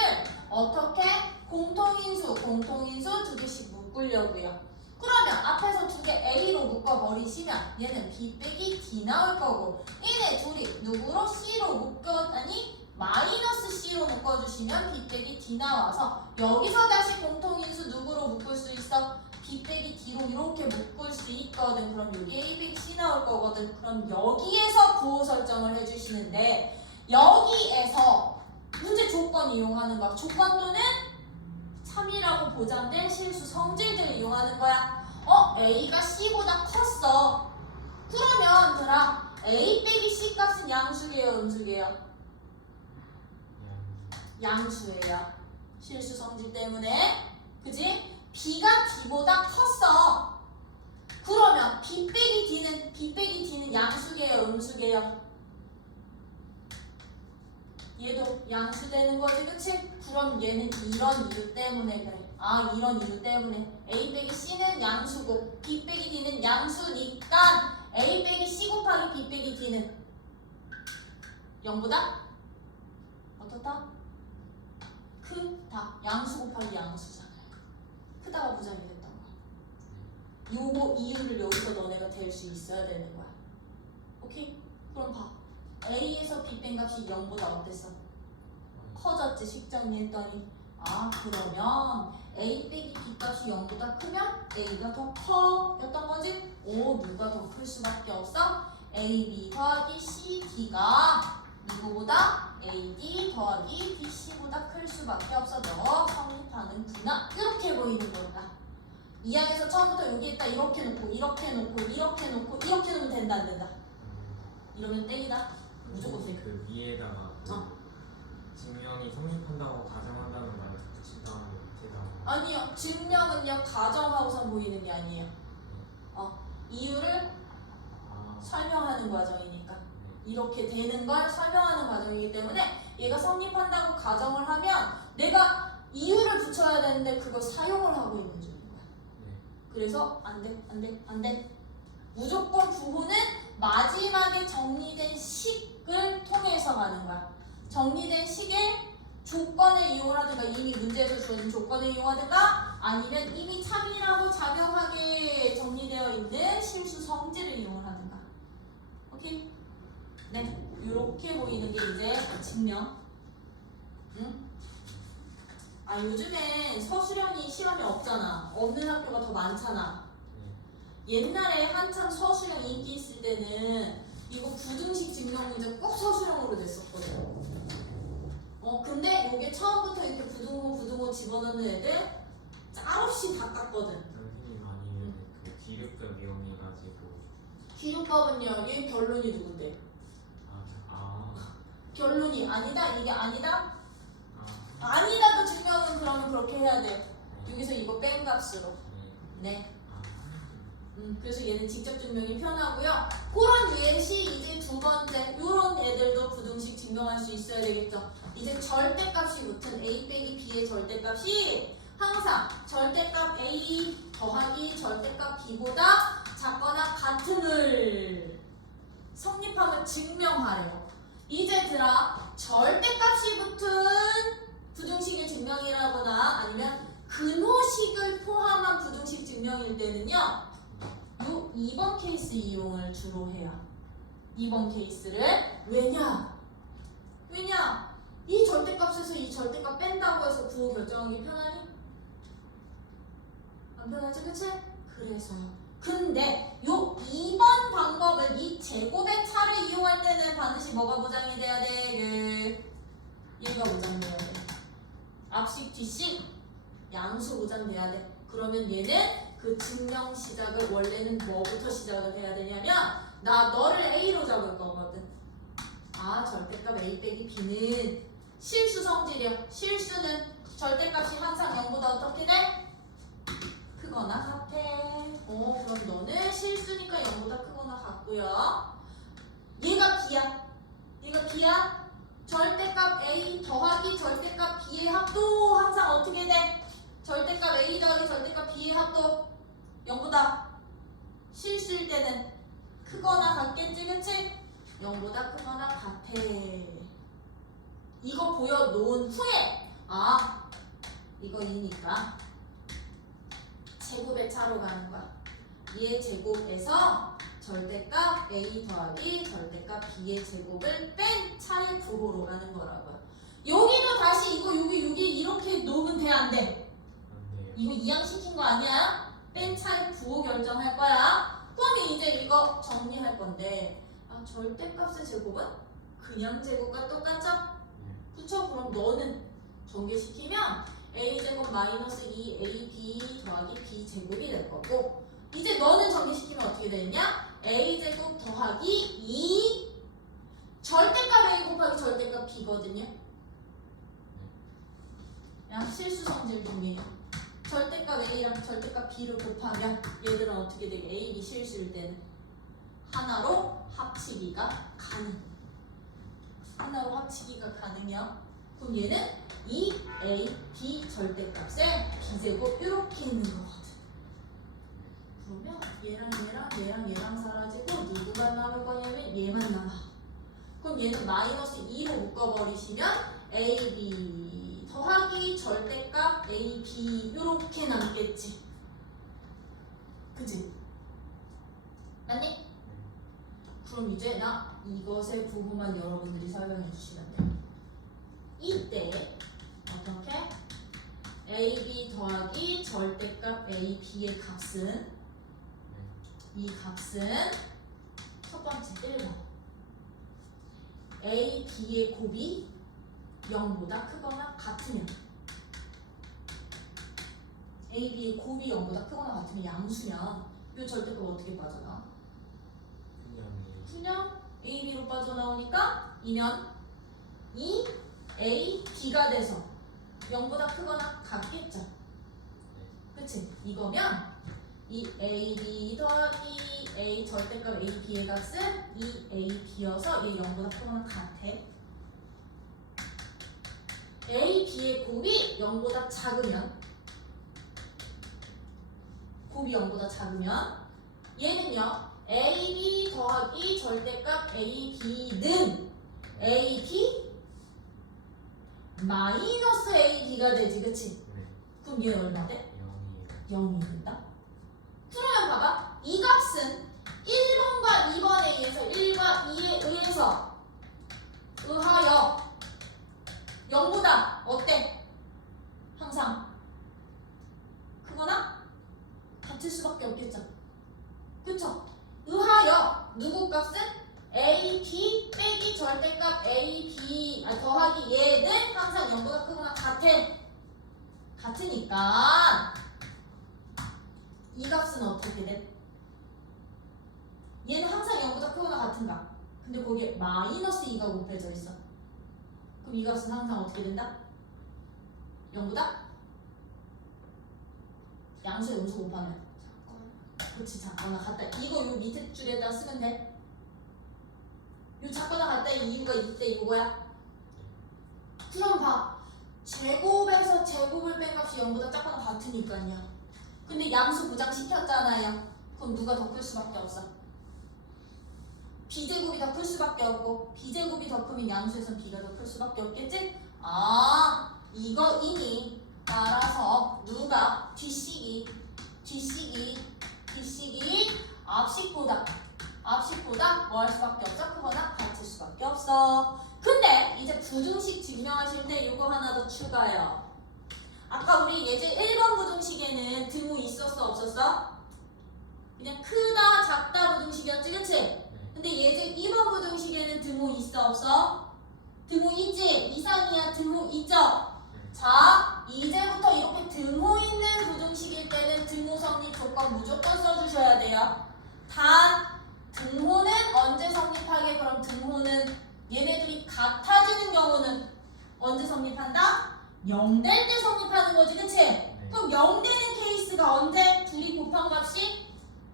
어떻게? 공통인수 두 개씩 묶으려고요. 그러면 앞에서 두 개 A로 묶어버리시면 얘는 B 빼기 D 나올 거고 얘네 둘이 누구로? C로 묶었다니 마이너스 C로 묶어주시면 B 빼기 D 나와서 여기서 다시 공통인수 누구로 묶을 수 있어? B 빼기 D로 이렇게 묶을 수 있거든. 그럼 여기 A 빼기 C 나올 거거든. 그럼 여기에서 부호 설정을 해주시는데 여기에서 문제 조건 이용하는 거야. 조건 또는 3이라고 보장된 실수 성질들을 이용하는 거야. A가 C보다 컸어. 그러면 들아 A 빼기 C 값은 양수계요, 음수계요? 양수예요. 실수 성질 때문에. 그지? B가 D보다 컸어. 그러면 B 빼기 D는 양수계요, 음수계요? 얘도 양수되는 거지, 그치? 그럼 얘는 이런 이유 때문에 그래. 이런 이유 때문에 A 빼기 C는 양수고 B 빼기 D는 양수니까 A 빼기 C 곱하기 B 빼기 D는 0보다 어떻다? 크다. 양수 곱하기 양수잖아요. 크다가 부정이 됐던 거야. 요거 이유를 여기서 너네가 댈 수 있어야 되는 거야. 오케이? 그럼 봐. A에서 B 뺀 값이 0보다 어땠어? 커졌지. 식 정리했더니 그러면 A 빼기 B 값이 0보다 크면 A가 더 커 였던 거지? 누가 더 클 수밖에 없어? AB 더하기 CD가 누구보다 AD 더하기 BC보다 클 수밖에 없어. 너 성립하는구나. 이렇게 보이는 거야. 이항에서 처음부터 여기 있다 이렇게 놓고 이렇게 놓고 이렇게 놓고 이렇게 놓으면 된다, 안 된다? 이러면 땡이다. 무조건 땡. 그 위에다가 증명이 성립한다고 가정한다는 말을 붙인 다음에 밑에다가 아니요. 증명은요 가정하고선 보이는 게 아니에요. 이유를 설명하는 과정이니까 이렇게 되는 걸 설명하는 과정이기 때문에 얘가 성립한다고 가정을 하면 내가 이유를 붙여야 되는데 그걸 사용을 하고 있는 중인 거야. 그래서 안 돼. 무조건 부호는 마지막에 정리된 식을 통해서 가는 거야. 정리된 식의 조건을 이용하든가 이미 문제에서 주어진 조건을 이용하든가 아니면 이미 참이라고 작용하게 정리되어 있는 실수 성질을 이용을 하든가. 오케이? 네, 이렇게 보이는 게 이제 증명. 아 요즘엔 서술형이 시험에 없잖아. 없는 학교가 더 많잖아. 옛날에 한참 서술형 인기 있을 때는 이거 부등식 증명문제 꼭 서술형으로 냈었거든. 근데 이게 처음부터 이렇게 부등호 집어넣는 애들 짤없이 다 깠거든. 선생님 아니면 그 기력급 이용해가지고 기록법은요, 얘 결론이 누군데? 결론이 아니다? 이게 아니다? 아니다도 증명은 그러면 그렇게 해야 돼. 여기서 이거 뺀 값으로. 네. 그래서 얘는 직접 증명이 편하고요. 그런 예시 이제 두 번째 요런 애들도 부등식 증명할 수 있어야 되겠죠. 이제 절대값이 붙은 a 빼기 b의 절대값이 항상 절대값 a 더하기 절대값 b보다 작거나 같음을 성립함을 증명하래요. 이제 들아 절대값이 붙은 부등식의 증명이라거나 아니면 근호식을 포함한 부등식 증명일 때는요, 요 2번 케이스 이용을 주로 해요. 2번 케이스를 왜냐? 이 절대값에서 이 절대값 뺀다고 해서 부호 결정하기 편하니? 안 편하지, 그치? 그래서요. 근데 요 2번 방법을 이 제곱의 차를 이용할 때는 반드시 뭐가 보장이 돼야 돼? 얘가 보장돼야 돼. 앞식 뒤식 양수 보장돼야 돼. 그러면 얘는 그 증명 시작을 원래는 뭐부터 시작을 해야 되냐면 나 너를 A로 잡을 거거든. 절대값 A 빼기 B는 실수 성질이야. 실수는 절대값이 항상 0보다 어떻게 돼? 크거나 같아. 그럼 너는 실수니까 0보다 크거나 같고요. 얘가 B야. 절대값 A 더하기 절대값 B의 합도 항상 어떻게 돼? 절대값 A 더하기 절대값 B의 합도 0보다 실수일 때는 크거나 같겠지, 그치? 0보다 크거나 같아. 이거 보여놓은 후에 이거 2니까 제곱의 차로 가는 거야. 얘 제곱에서 절대값 A 더하기 절대값 B의 제곱을 뺀 차의 부호로 가는 거라고요. 여기도 다시 이거 여기 이렇게 놓으면 돼, 안 돼? 이거 이항시킨 거 아니야? 뺀 차의 부호 결정할 거야. 그러면 이제 이거 정리할 건데 절대값의 제곱은 그냥 제곱과 똑같죠? 그쵸? 그럼 너는 전개시키면 a제곱 마이너스 2ab 더하기 b제곱이 될 거고, 이제 너는 전개시키면 어떻게 되느냐? a제곱 더하기 2 절대값 a 곱하기 절대값 b거든요. 그냥 실수 성질 중에 절대값 a랑 절대값 b를 곱하면 얘들은 어떻게 되게 a, b 실수일 때는 하나로 합치기가 가능해요. 그럼 얘는 2a b 절대값에 b제곱 이렇게 있는 거거든. 그러면 얘랑 사라지고 누구만 남을 거냐면 얘만 남아. 그럼 얘는 마이너스 2로 묶어버리시면 ab 더하기 절대값 ab 이렇게 남겠지. 그치? 맞니? 그럼 이제 나 이것의 부호만 여러분들이 설명해 주시면 돼요. 이때 어떻게? AB 더하기 절대값 AB의 값은 이 값은 첫 번째 1번 AB의 곱이 0보다 크거나 같으면 AB의 곱이 0보다 크거나 같으면 양수면 이 절대값 어떻게 빠져나? 그냥 AB로 빠져나오니까 이면 2AB가 돼서 0보다 크거나 같겠죠. 그치? 이거면 이 AB 더하기 A 절대값 AB의 값은 2AB여서 얘 0보다 크거나 같아. AB의 곱이 0보다 작으면 얘는요 AB 더하기 절대값 AB는 AB 마이너스 AB가 되지, 그치? 그럼 얘는 얼마 돼? 0이 된다? 그러면 봐봐, 이 값은 1번과 2번에 의해서 1과 2에 의하여 0보다 어때? 항상 크거나 같을 수밖에 없겠죠. 그쵸? 의하여 누구 값은 a, b 빼기 절대값 a, b 더하기 얘는 항상 0보다 크거나 같으니까 이 값은 어떻게 돼? 얘는 항상 0보다 크거나 같은가? 근데 거기에 마이너스 2가 곱해져 있어. 그럼 이 값은 항상 어떻게 된다? 0보다? 양수에 음수 곱하면 그치 작거나 같다. 이거 요 밑에 줄에다 쓰면 돼. 요 작거나 같다 이유가 이때 이거야. 그럼 봐. 제곱에서 제곱을 뺀 값이 0보다 작거나 같으니까요. 근데 양수 부장시켰잖아요. 그럼 누가 더 클 수밖에 없어? b제곱이 더 클 수밖에 없고 b제곱이 더 크면 양수에선 b가 더 클 수밖에 없겠지? 아 이거이니 따라서 누가 뒷식이 앞식보다 뭐 할 수밖에 없어? 크거나 같을 수밖에 없어. 근데 이제 부등식 증명하실 때 이거 하나 더 추가요. 아까 우리 예제 1번 부등식에는 등호 있었어 없었어? 그냥 크다 작다 부등식이었지 그치? 근데 예제 2번 부등식에는 등호 있어 없어? 등호 있지? 이상이야 등호 있죠? 자 이제부터 이렇게 등호 있는 부등식일 때는 등호 성립 조건 무조건 써주셔야 돼요. 단 등호는 언제 성립하게? 그럼 등호는 얘네들이 같아지는 경우는 언제 성립한다? 0 될 때 성립하는 거지 그치? 그럼 0 되는 케이스가 언제? 둘이 곱한 값이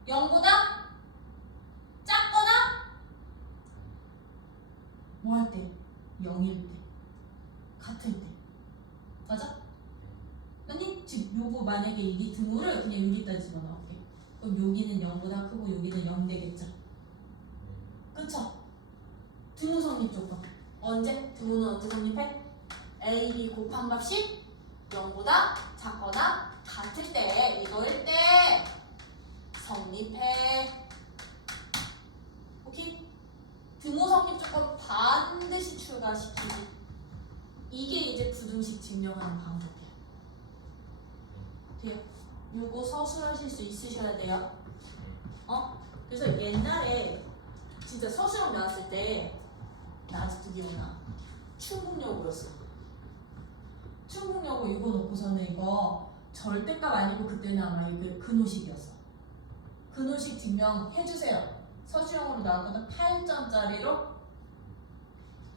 0보다 작거나 뭐 할 때? 0일 때 같을 때 맞아? 아니 지금 요거 만약에 이 등호를 그냥 여기다 집어넣을게. 그럼 여기는 0보다 크고 여기는 0 되겠죠? 그쵸? 등호 성립 조건 언제? 등호는 언제 성립해? a, b 곱한 값이 0보다 작거나 같을 때 이거일 때 성립해. 오케이? 등호 성립 조건 반드시 출가시키기. 이게 이제 부등식 증명하는 방법이야. 돼요? 요거 서술하실 수 있으셔야 돼요. 그래서 옛날에 진짜 서술형 나왔을 때 나 아직도 기억나. 충북여고였어. 충북여고 이거 놓고서는 이거 절대값 아니고 그때는 아마 이게 근호식이었어. 근호식 증명해주세요. 서술형으로 나왔거든. 8점짜리로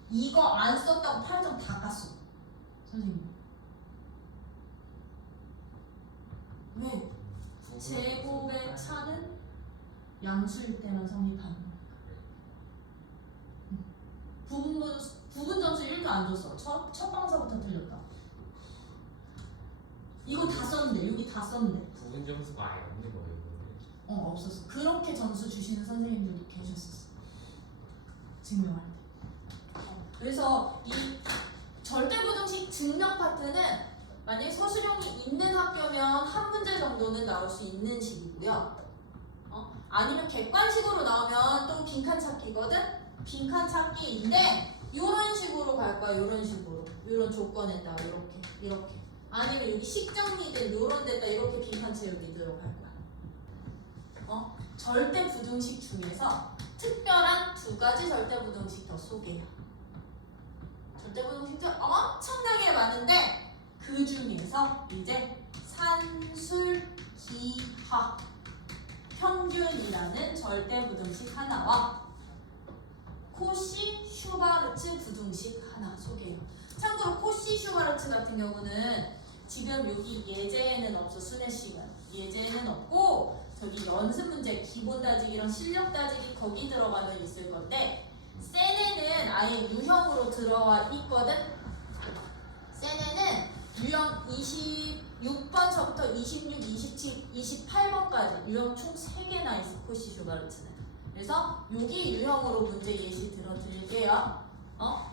이거 안 썼다고 8점 다 깠어. 선생님. 왜? 제곱의 차는 양수일 때만 성립하는 거야. 부분 점수 1도 안 줬어. 첫 방사부터 틀렸다. 이거 다 썼는데 여기 다 썼는데. 부분 점수가 아예 없는 거예요 이거는? 없었어. 그렇게 점수 주시는 선생님들도 계셨었어. 증명할 때. 그래서 이 절대부등식 증명 파트는 만약에 서술형이 있는 학교면 한 문제 정도는 나올 수 있는 식이고요. 아니면 객관식으로 나오면 또 빈칸 찾기거든? 빈칸 찾기인데 이런 식으로 갈 거야. 이런 식으로. 이런 조건에다가 이렇게. 아니면 여기 식정리된 이런 데다 이렇게 빈칸 채우기 들어갈 거야. 절대부등식 중에서 특별한 두 가지 절대부등식 더 소개해. 절대부등식들 엄청나게 많은데 그 중에서 이제 산술기하 평균이라는 절대부등식 하나와 코시-슈바르츠 부등식 하나 소개해요. 참고로 코시-슈바르츠 같은 경우는 지금 여기 예제에는 없어. 수능 시간 예제에는 없고 저기 연습 문제 기본 다지기랑 실력 다지기 거기 들어가면 있을 건데 세네는 아예 유형으로 들어와 있거든. 세네는 유형 26번서부터 26, 27, 28번까지 유형 총 3개나 있어. 코시-슈바르츠는. 그래서 여기 유형으로 문제 예시 들어드릴게요.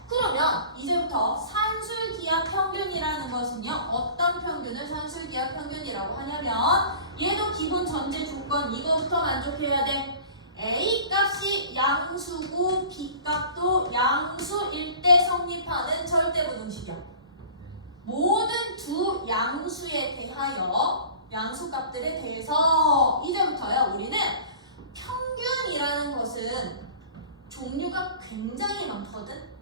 그러면 이제부터 산술기하 평균이라는 것은요. 어떤 평균을 산술기하 평균이라고 하냐면 얘도 기본 전제 조건 이거부터 만족해야 돼. A 값이 양수고 B 값도 양수일 때 성립하는 절대부등식이야. 모든 두 양수에 대하여 양수값들에 대해서 이제부터요 우리는 평균이라는 것은 종류가 굉장히 많거든.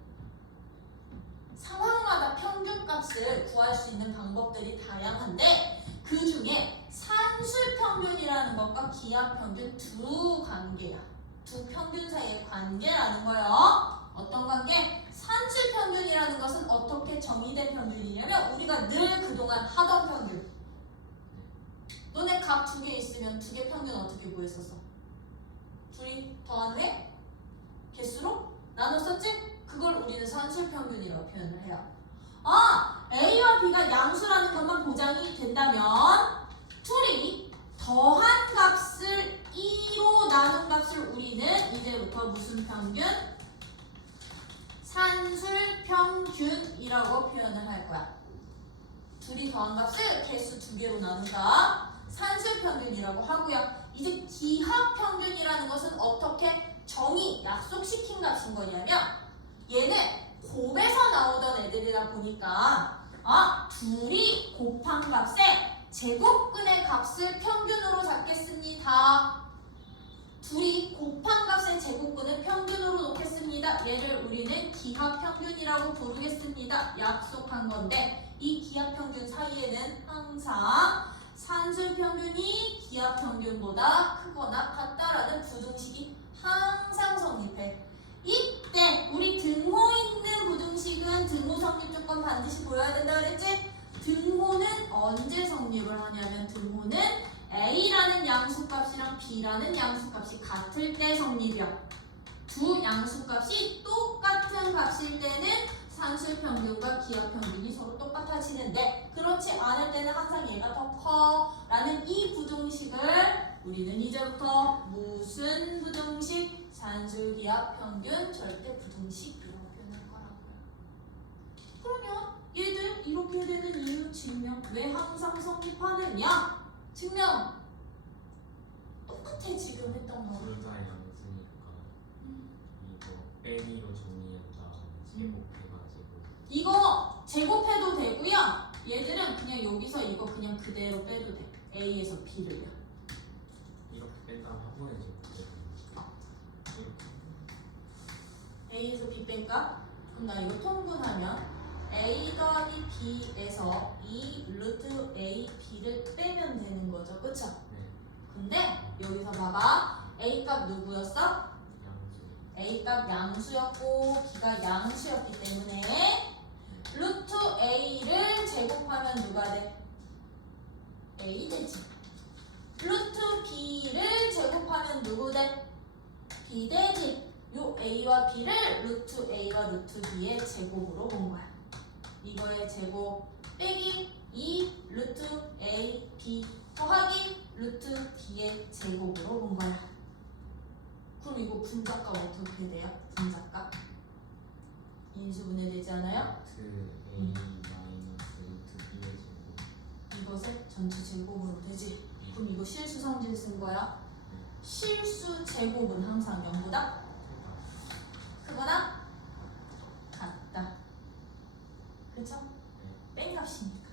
상황마다 평균값을 구할 수 있는 방법들이 다양한데 그 중에 산술평균이라는 것과 기하평균 두 관계야. 두 평균 사이의 관계라는 거예요. 어떤 관계? 산술평균이라는 것은 어떻게 정의된 평균이냐면 우리가 늘 그동안 하던 평균. 너네 값 두 개 있으면 두 개 평균 어떻게 구했었어? 둘이 더한 회? 개수로? 나눴었지? 그걸 우리는 산술평균이라고 표현을 해요. A와 B가 양수라는 것만 보장이 된다면 둘이 더한 값을 2로 나눈 값을 우리는 이제부터 무슨 평균? 산술평균이라고 표현을 할 거야. 둘이 더한 값을 개수 두 개로 나눈다. 산술평균이라고 하고요. 이제 기하평균이라는 것은 어떻게 약속시킨 값인 거냐면 얘는 곱에서 나오던 애들이다 보니까 둘이 곱한 값에 제곱근의 값을 평균으로 잡겠습니다. 둘이 곱한 값의 제곱근을 평균으로 놓겠습니다. 얘를 우리는 기하평균이라고 부르겠습니다. 약속한 건데 이 기하평균 사이에는 항상 산술평균이 기하평균보다 크거나 같다라는 부등식이 항상 성립해. 이때 우리 등호 있는 부등식은 등호 성립 조건 반드시 보여야 된다 그랬지? 등호는 언제 성립을 하냐면 등호는 A라는 양수값이랑 B라는 양수값이 같을 때 성립이야. 두 양수값이 똑같은 값일 때는 산술평균과 기하평균이 서로 똑같아지는데 그렇지 않을 때는 항상 얘가 더 커 라는 이 부등식을 우리는 이제부터 무슨 부등식? 산술기하평균 절대 부등식이라고 표현할 거라고요. 그러면 얘들 이렇게 되는 이유 증명 왜 항상 성립하느냐? 증명 똑같아 지금 했던 거. 둘 다 양수니까 이거 빼기로 정리했다 제곱해가지고 이거 제곱해도 되고요. 얘들은 그냥 여기서 이거 그냥 그대로 빼도 돼. A에서 B를요. 이렇게 뺀 다음에 한 번에 제곱해야 A에서 B 뺀가? 그럼 나 이거 통분하면 A 더하기 B에서 이 루트 A, B를 빼면 되는 거죠. 그쵸? 네. 근데 여기서 봐봐. A 값 누구였어? 양수 A 값 양수였고 B가 양수였기 때문에 루트 A를 제곱하면 누가 돼? A 되지. 루트 B를 제곱하면 누구 돼? B 되지. 요 A와 B를 루트 A와 루트 B의 제곱으로 본 거야. 이거의 제곱 빼기 2 루트 A, B 더하기 루트 B의 제곱으로 본 거야. 그럼 이거 분자값 어떻게 돼요? 분자값? 인수분해 되지 않아요? 루트 A 마이너스 루트 B의 제곱 이것의 전체 제곱으로 되지. 그럼 이거 실수 성질 쓴 거야. 실수 제곱은 항상 0보다 크거나 같다. 그쵸? 뺀 값이니까.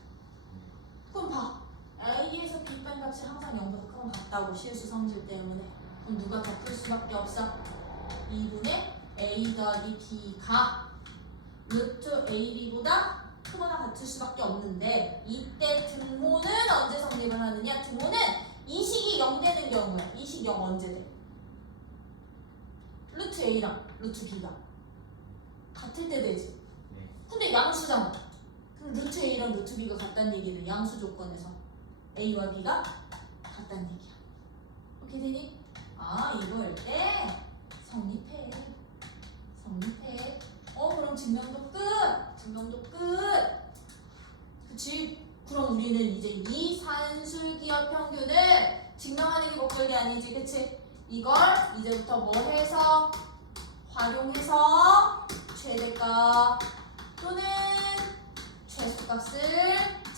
그럼 봐. A에서 B 뺀 값이 항상 0보다 크거나 같다고 실수 성질 때문에. 그럼 누가 더 클 수밖에 없어? 2분의 A 더하기 B가 루트 AB보다 크거나 같을 수밖에 없는데 이때 등호는 언제 성립을 하느냐? 등호는 이 식이 0 되는 경우야. 이 식 0 언제 돼? 루트 A랑 루트 B가 같을 때 되지. 근데 양수잖아. 그럼 루트 A랑 루트 B가 같다는 얘기는 양수 조건에서 A와 B가 같다는 얘기야. 이렇게 되니? 이거일 때 성립해. 그럼 증명도 끝. 증명도 끝. 그치? 그럼 우리는 이제 이 산술기하평균을 증명하는 게 목적이 아니지. 그치? 이걸 이제부터 뭐 해서 활용해서 최대값 또는 최소값을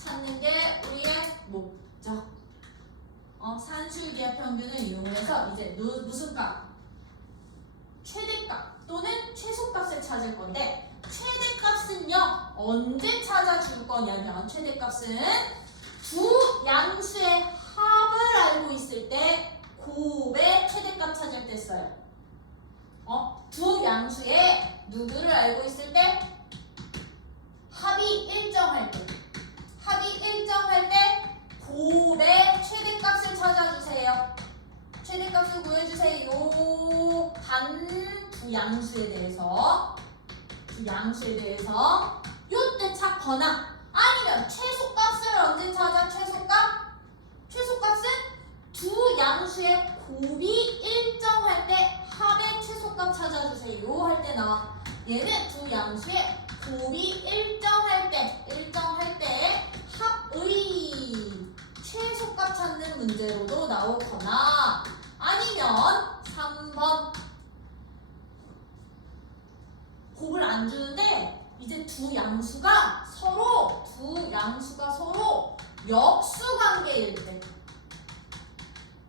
찾는 게 우리의 목적. 산술기하평균을 이용해서 이제 무슨 값? 최대값 또는 최소값을 찾을 건데 최대값은요 그러면 언제 찾아줄 거냐면 최대값은 두 양수의 합을 알고 있을 때 곱의 최대값 찾을 때 써요. 두 양수의 누구를 알고 있을 때 합이 일정할 때 곱의 최대값을 찾아주세요. 최대값을 구해주세요. 단 두 양수에 대해서 요때 찾거나 아니면 최소값을 언제 찾아? 최소값은 두 양수의 곱이 일정할 때 합의 최소값 찾아주세요 할 때 나와. 얘는 두 양수의 곱이 일정할 때 합의 최소값 찾는 문제로도 나오거나 아니면 3번 곱을 안 주는데 이제 두 양수가 서로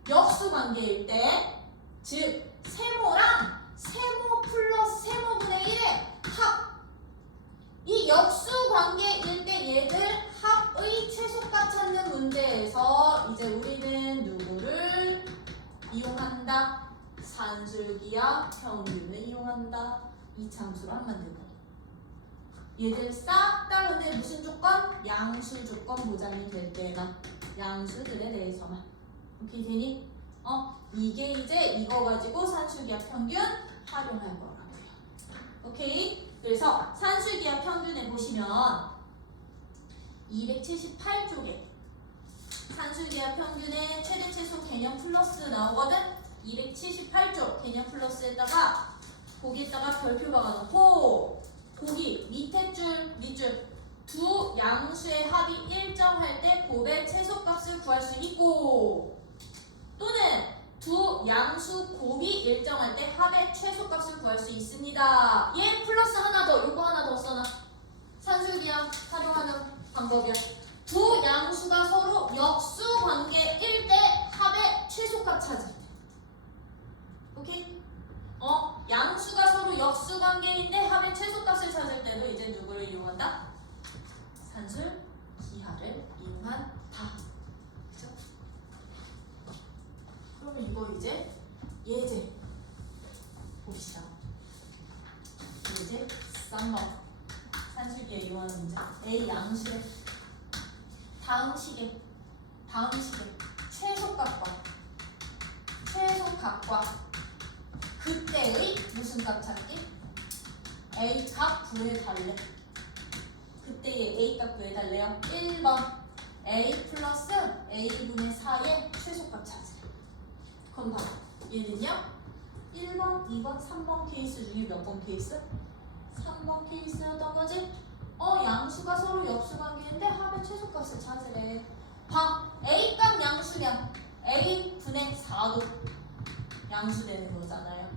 역수관계일 때 즉 세모랑 세모 플러스 세모분의 1의 합 이 역수관계일 때 얘들 합의 최소값 찾는 문제에서 이제 우리는 누구를 이용한다? 산술기하 평균을 이용한다. 이참수로 하면 되고 얘들 싹 다 근데 무슨 조건? 양수 조건 보장이 될 때나 양수들에 대해서만. 오케이 되니? 이게 이제 이거 가지고 산술기하 평균 활용할 거라고요. 오케이? 그래서 산술기하 평균에 보시면 278쪽에 산술기하 평균의 최대 최소 개념 플러스 나오거든? 278쪽 개념 플러스에다가 거기에다가 별표 박아놓고 거기 밑에 줄, 밑줄 두 양수의 합이 일정할 때 곱의 최소값을 구할 수 있고 또는 두 양수 곱이 일정할 때 합의 최소값을 구할 수 있습니다. 얘 플러스 하나 더, 요거 하나 더 써놔. 산술기하 활용하는 방법이야. 두 양수가 서로 역수 관계일 때 합의 최소값 찾을 때. 오케이? 양수가 서로 역수 관계인데 합의 최소값을 찾을 때도 이제 누구를 이용한다? 산술 기하를 이용한다. 그죠? 그러면 이거 이제 예제 봅시다. 예제 3번 산술 기하 이용하는 문제. A 양수의 다음 시계 최소값과 그때의 무슨 값 찾기? A 값 구해달래. 그때의 A 값 구해달래요. 1번 A 플러스 A분의 4의 최소값 찾으래. 그럼 봐. 얘는요 1번, 2번, 3번 케이스 중에 몇 번 케이스? 3번 케이스였던 거지? 양수가 서로 역수관계인데 합의 최소값을 찾으래. 봐. A 값 양수량 A분의 4도 양수되는 거잖아요.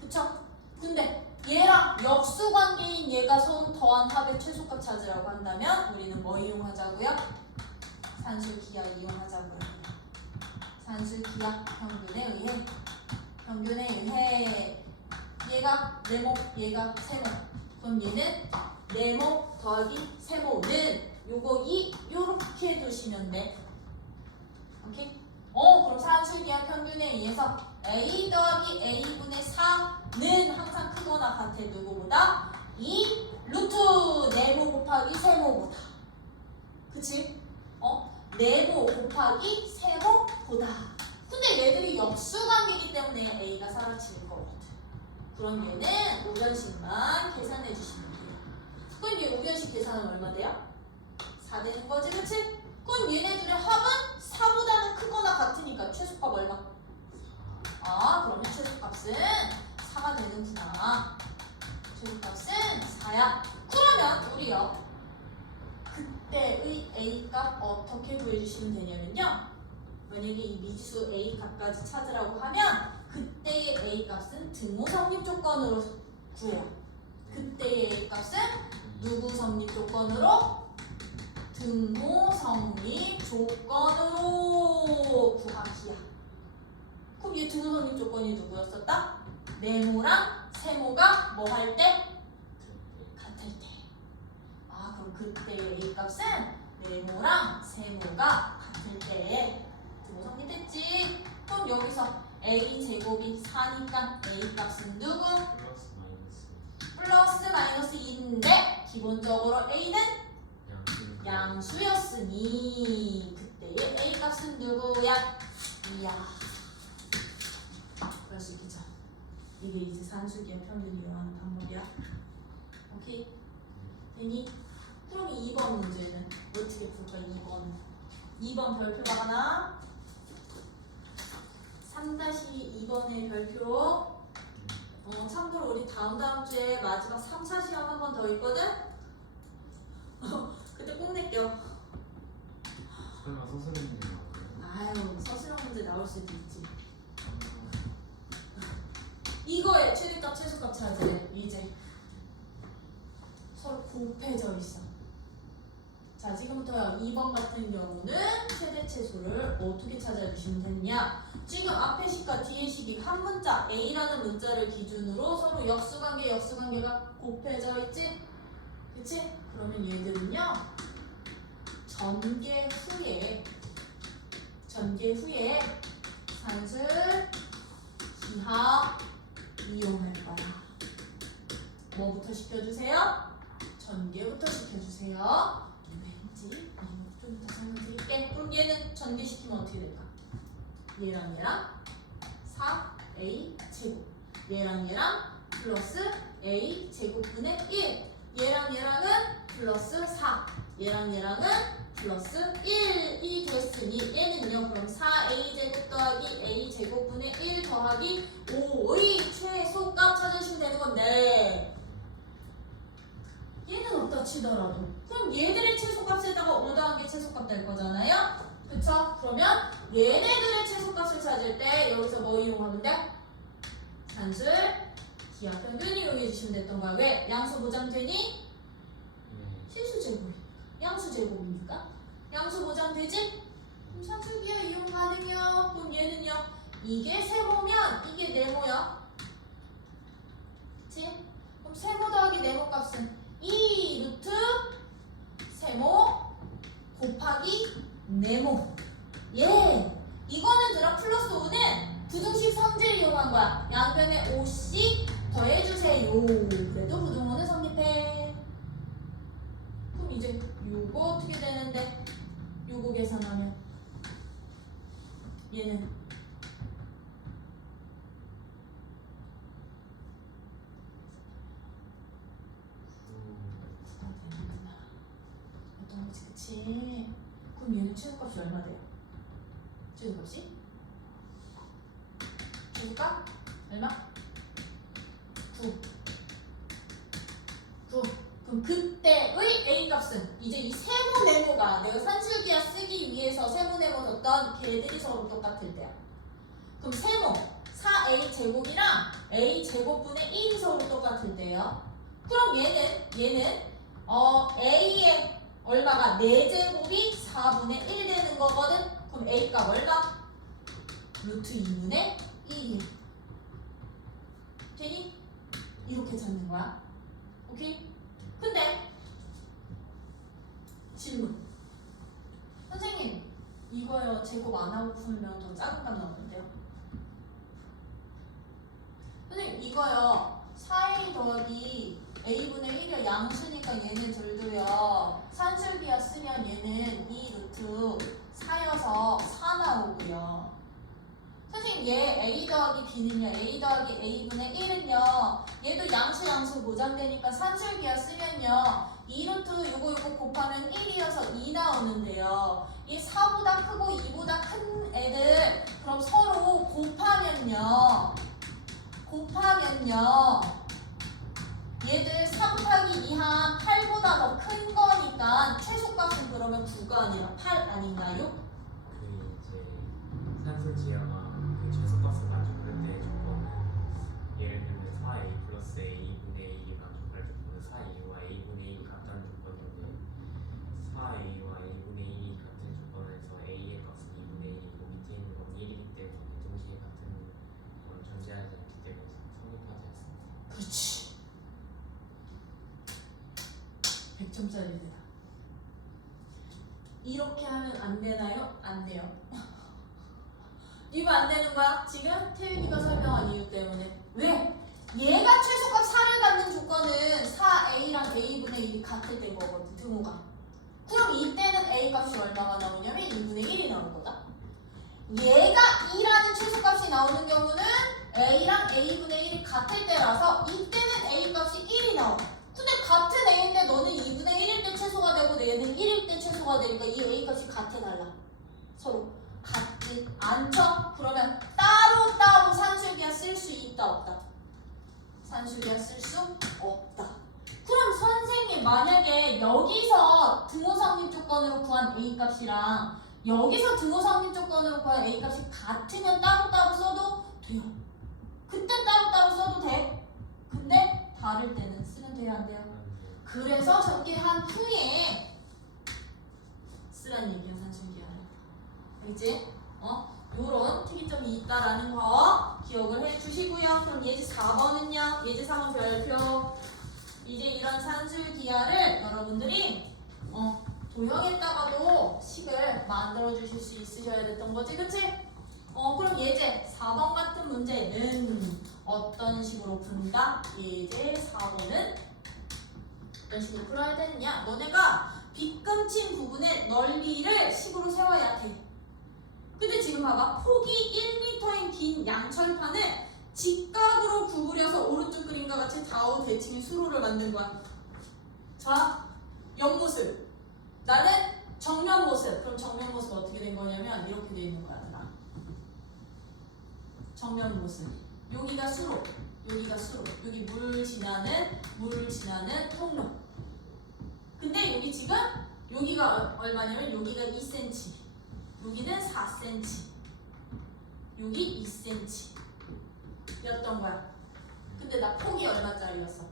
그쵸? 근데 얘랑 역수관계인 얘가 서로 더한 합의 최소값 찾으라고 한다면 우리는 뭐 이용하자고요? 산술기하 이용하자고요. 산술기하 평균에 의해 얘가 네모, 얘가 세모. 그럼 얘는 네모 더하기 세모는 요거 요렇게 두시면 돼. 오케이? 그럼 산술기하 평균에 의해서 A 더하기 A분의 4는 항상 크거나 같아. 누구보다? 이 루트 네모 곱하기 세모보다. 그치? 네모 곱하기 세모보다. 근데 얘들이 역수관계이기 때문에 A가 사라질 거거든. 그럼 얘는 우변식만 계산해 주시면 돼요. 그럼 얘 우변식 계산은 얼마 돼요? 4 되는 거지, 그치? 그럼 얘네들의 합은 4보다는 크거나 같으니까 최소값 얼마? 그러면 최소값은 4가 되는구나. 최소값은 4야. 그러면 우리요 그때의 A값 어떻게 구해주시면 되냐면요, 만약에 이 미지수 A값까지 찾으라고 하면 그때의 A값은 등호 성립 조건으로 구해요. 그때의 A값은 누구 성립 조건으로? 등호 성립 조건으로 구하기야. 그럼 이 등호 성립 조건이 누구였었다? 네모랑 세모가 뭐 할 때? 같을 때. 그때의 A 값은 네모랑 세모가 같을 때에 뭐 성립했지? 그럼 여기서 A 제곱이 4니까 A 값은 누구? 플러스 마이너스 플러스 마이너스 2인데 기본적으로 A는 양수 양수였으니 그때의 A 값은 누구야? 이야. 그럴 수 있겠죠. 이게 이제 산술기의 평균 이용하는 방법이야. 오케이? 되니? 그럼 2번 문제는 어떻게 풀까? 2번 별표가 하나 3-2번의 별표 참고로 우리 다음 주에 마지막 3차 시험 한 번 더 있거든? 그때 꼭 낼게요. 설마 서술형이 나와요? 아유 서술형 문제 나올 수도 있지. 이거에 최대값 최소값 찾으래. 이제 서로 곱해져 있어. 자 지금부터 2번 같은 경우는 최대 최소를 어떻게 찾아주시면 되느냐. 지금 앞에 식과 뒤에 식이 한 문자 A라는 문자를 기준으로 서로 역수관계가 곱해져 있지? 그치? 그러면 얘들은요 전개 후에 산술 기하 이용할 거야. 뭐부터 시켜주세요? 전개부터 시켜주세요. 왠지 이거 좀 이따 설명드릴게. 그럼 얘는 전개시키면 어떻게 될까? 얘랑 4A 제곱 얘랑 플러스 A 제곱분의 1 얘랑은 플러스 4 얘랑은 플러스 1이 됐으니 얘는요 그럼 4A 제곱 더하기 A 제곱분의 1 더하기 5의 최소값 찾으시면 되는 건데 얘는 없다 치더라도 그럼 얘들의 최소값에다가 5 더한 게 최소값 될 거잖아요? 그쵸? 그러면 얘네들의 최소값을 찾을 때 여기서 뭐 이용하면 돼? 산술 기하 평균 이용해 주시면 됐던 거야. 왜? 양수 보장되니? 실수 제곱이니까. 양수 제곱이니까. 양수 보장되지? 그럼 산술 기하 이용 가능해요. 그럼 얘는요. 이게 세모면 이게 네모야. 그치? 그럼 세모 더하기 네모 값은 2 루트 세모 곱하기 네모. 예. 이거는 들어 플러스 5는 부등식 성질 이용한 거야. 양변에 5씩 더해주세요. 그래도 부등호는 성립해. 그럼 이제 요거 어떻게 되는데? 요거 계산하면 얘는 되는구나. 어떤 거지, 그치? 그럼 얘는 최소값이 얼마 돼요? 최소값이? 최소값? 얼마? 9. 그럼 그때의 A 값은 이제 이 세모 네모가 내가 산술기하 쓰기 위해서 세모 네모 줬던 걔들이 서로 똑같을 때야. 그럼 세모 4A 제곱이랑 A 제곱분의 1이 서로 똑같을 때요. 그럼 얘는 A의 얼마가 4제곱이 4분의 1 되는 거거든. 그럼 A 값 얼마? 루트 2분의 1이야. 되니? 이렇게 찾는 거야. 오케이? 근데 질문. 선생님 이거요 제곱 안 하고 풀면 더 작은 값 나오는데요. 선생님 이거요 4A 더하기 A분의 1이 양수니까 얘네 둘도요 산술기하 쓰면 얘는 2 루트 4여서 4 나오고요. 선생님 얘 A 더하기 B는요 A 더하기 A분의 1은요 얘도 양수 보장되니까 산술기하 쓰면요 2루트 요거 곱하면 1이어서 2 나오는데요 이 4보다 크고 2보다 큰 애들 그럼 서로 곱하면요 얘들 4 곱하기 2한 8보다 더 큰 거니까 최소값은 그러면 9가 아니라 8 아닌가요? 그 이제 산술 기하가 그 최소값을 만족할 때 조건은 예를 들면 4A 플러스 A분의 1이 만족할 조건은 4A와 A분의 1이 같다는 조건인데 4A와 A분의 1이 같은 조건에서 A의 값은 2분의 1이고 밑에 있는 건 1이기 때문에 동시에 같은 건 존재하지 않기 때문에 성립하지 않습니다. 그렇지 100점짜리 되다. 이렇게 하면 안 되나요? 안 돼요. 이거 안 되는 거야? 지금 태윤이가 설명한 이유 때문에. 왜? 얘가 최소값 4를 갖는 조건은 4a랑 a분의 1이 같을 때 거거든, 등호가. 그럼 이때는 a 값이 얼마가 나오냐면 2분의 1이 나올 거다. 얘가 2라는 최소값이 나오는 경우는 a랑 a분의 1이 같을 때라서 이때는 a 값이 1이 나와. 근데 같은 a인데 너는 2분의 1일 때 최소가 되고 얘는 1일 때 최소가 되니까 이 a 값이 같아 달라. 서로 같지 않죠? 그러면 따로 산술기하 쓸 수 있다 없다? 산술기하 쓸 수 없다. 그럼 선생님 만약에 여기서 등호 성립 조건으로 구한 a 값이랑 여기서 등호 성립 조건으로 구한 a 값이 같으면 따로 써도 돼요. 그때 따로 써도 돼. 근데 다를 때는 쓰면 돼요 안 돼요? 그래서 전개한 후에 쓰란 얘기야 산술기하를. 알겠지? 요런 특이점이 있다라는 거 기억을 해주시고요. 그럼 예제 4번은요. 예제 4번 별표. 이제 이런 산술기하를 여러분들이 도형에다가도 식을 만들어 주실 수 있으셔야 됐던 거지, 그치? 그럼 예제 4번 같은 문제는 어떤 식으로 푼다? 예제 4번은 어떤 식으로 풀어야 되느냐? 너네가 빗금친 부분의 넓이를 식으로 세워야 돼. 근데 지금 봐봐. 폭이 1m인 긴 양철판을 직각으로 구부려서 오른쪽 그림과 같이 좌우 대칭의 수로를 만든 거야. 자, 옆모습. 나는 정면 모습. 그럼 정면 모습 어떻게 된 거냐면 이렇게 돼 있는 거야. 나. 정면 모습. 여기가 수로. 여기가 수로. 여기 물 지나는 통로. 근데 여기 지금 여기가 얼마냐면 여기가 2cm. 여기는 4cm. 여기 2cm. 였던 거야. 근데 나 폭이 얼마짜리였어?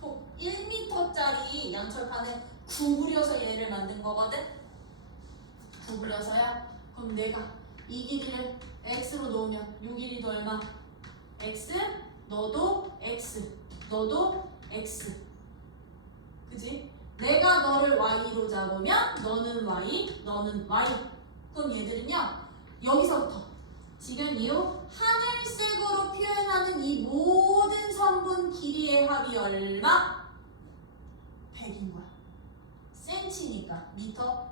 폭 1m짜리 양철판을 구부려서 얘를 만든 거거든? 구부려서야? 그럼 내가 이 길이를 x로 놓으면 이 길이도 얼마? x, 너도 x, 너도 x. 그지? 내가 너를 y로 잡으면 너는 y, 너는 y. 그럼 얘들은요, 여기서부터 지금 이 하늘색으로 표현하는 이 모든 선분 길이의 합이 얼마? 100인 거야. 센치니까 미터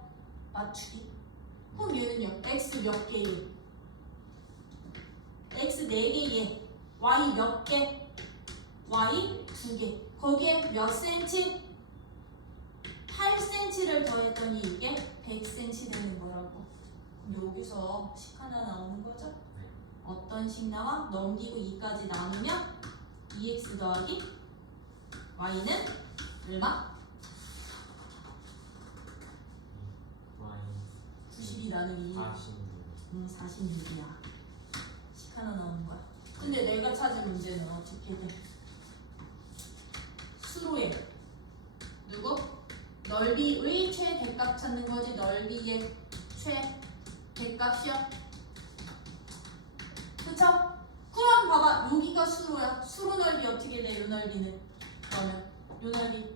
맞추기. 그럼 얘는요, x 몇 개예요? x 4개예. y 몇 개? y 2개. 거기에 몇 센치? 8cm를 더했더니 이게 100cm 되는 거라고. 여기서 식 하나 나오는 거죠? 어떤 식 나와? 넘기고 2까지 나누면 2x 더하기 y는 얼마? 92 나누기 46이야. 식 하나 나오는 거야. 근데 내가 찾은 문제는 어떻게 돼? 수로에 누구? 넓이의 최대값 찾는 거지. 넓이의 최대값이야. 그쵸? 그럼 봐봐. 여기가 수로야. 수로 넓이 어떻게 돼? 요 넓이는. 그러면 요 넓이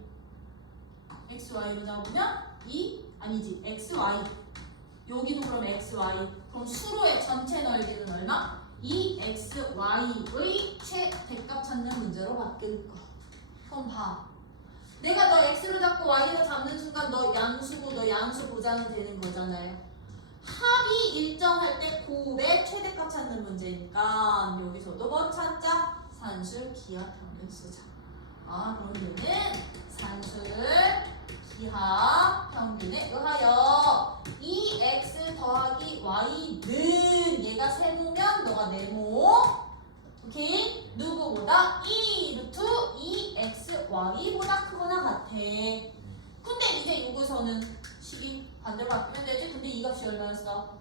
xy로 잡으면 아니지. xy. 여기도 그럼 xy. 그럼 수로의 전체 넓이는 얼마? 2xy의 최대값 찾는 문제로 바뀔 거. 그럼 봐. 내가 너 x로 잡고 y로 잡는 순간 너 양수고 너 양수 보장은 되는 거잖아요. 합이 일정할 때 곱의 최대값 찾는 문제니까 여기서도 뭐 찾자? 산술 기하 평균 쓰자. 그럼 얘는 산술 기하 평균에 의하여 2x 더하기 y는 얘가 세모면 너가 네모. 오케이? 누구보다 2 루트 2xy보다 크거나 같아. 근데 이제 여기서는 식이 반대로 바꾸면 되지. 근데 이 값이 얼마였어?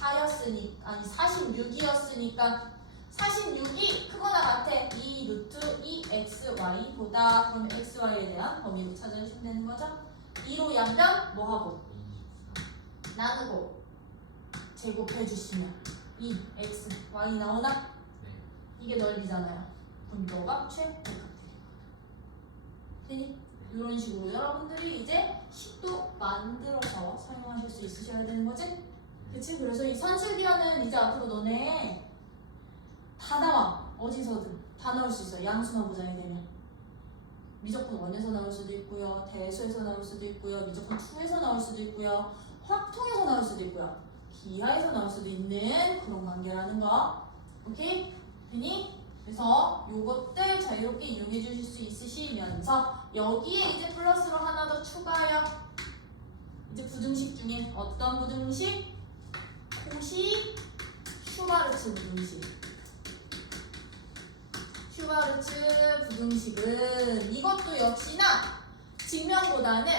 46이었으니까 46이 크거나 같아. 2 루트 2xy보다. 그럼 xy에 대한 범위로 찾아주시면 되는 거죠. 2로 양변 뭐하고? 나누고 제곱해주시면 2xy 나오나? 이게 넓이잖아요. 그럼 너가 최대값 되는 거야. 되니? 이런 식으로 여러분들이 이제 식도 만들어서 사용하실 수 있으셔야 되는 거지? 그치? 그래서 이 산술기하는 이제 앞으로 너네 다 나와. 어디서든 다 나올 수 있어. 양수만 보장이 되면. 미적분 1에서 나올 수도 있고요. 대수에서 나올 수도 있고요. 미적분 2에서 나올 수도 있고요. 확통에서 나올 수도 있고요. 기하에서 나올 수도 있는 그런 관계라는 거. 오케이? 되니? 그래서 요것들 자유롭게 이용해 주실 수 있으시면서 여기에 이제 플러스로 하나 더 추가요. 이제 부등식 중에 어떤 부등식? 코시 슈바르츠 부등식. 슈바르츠 부등식은 이것도 역시나 증명보다는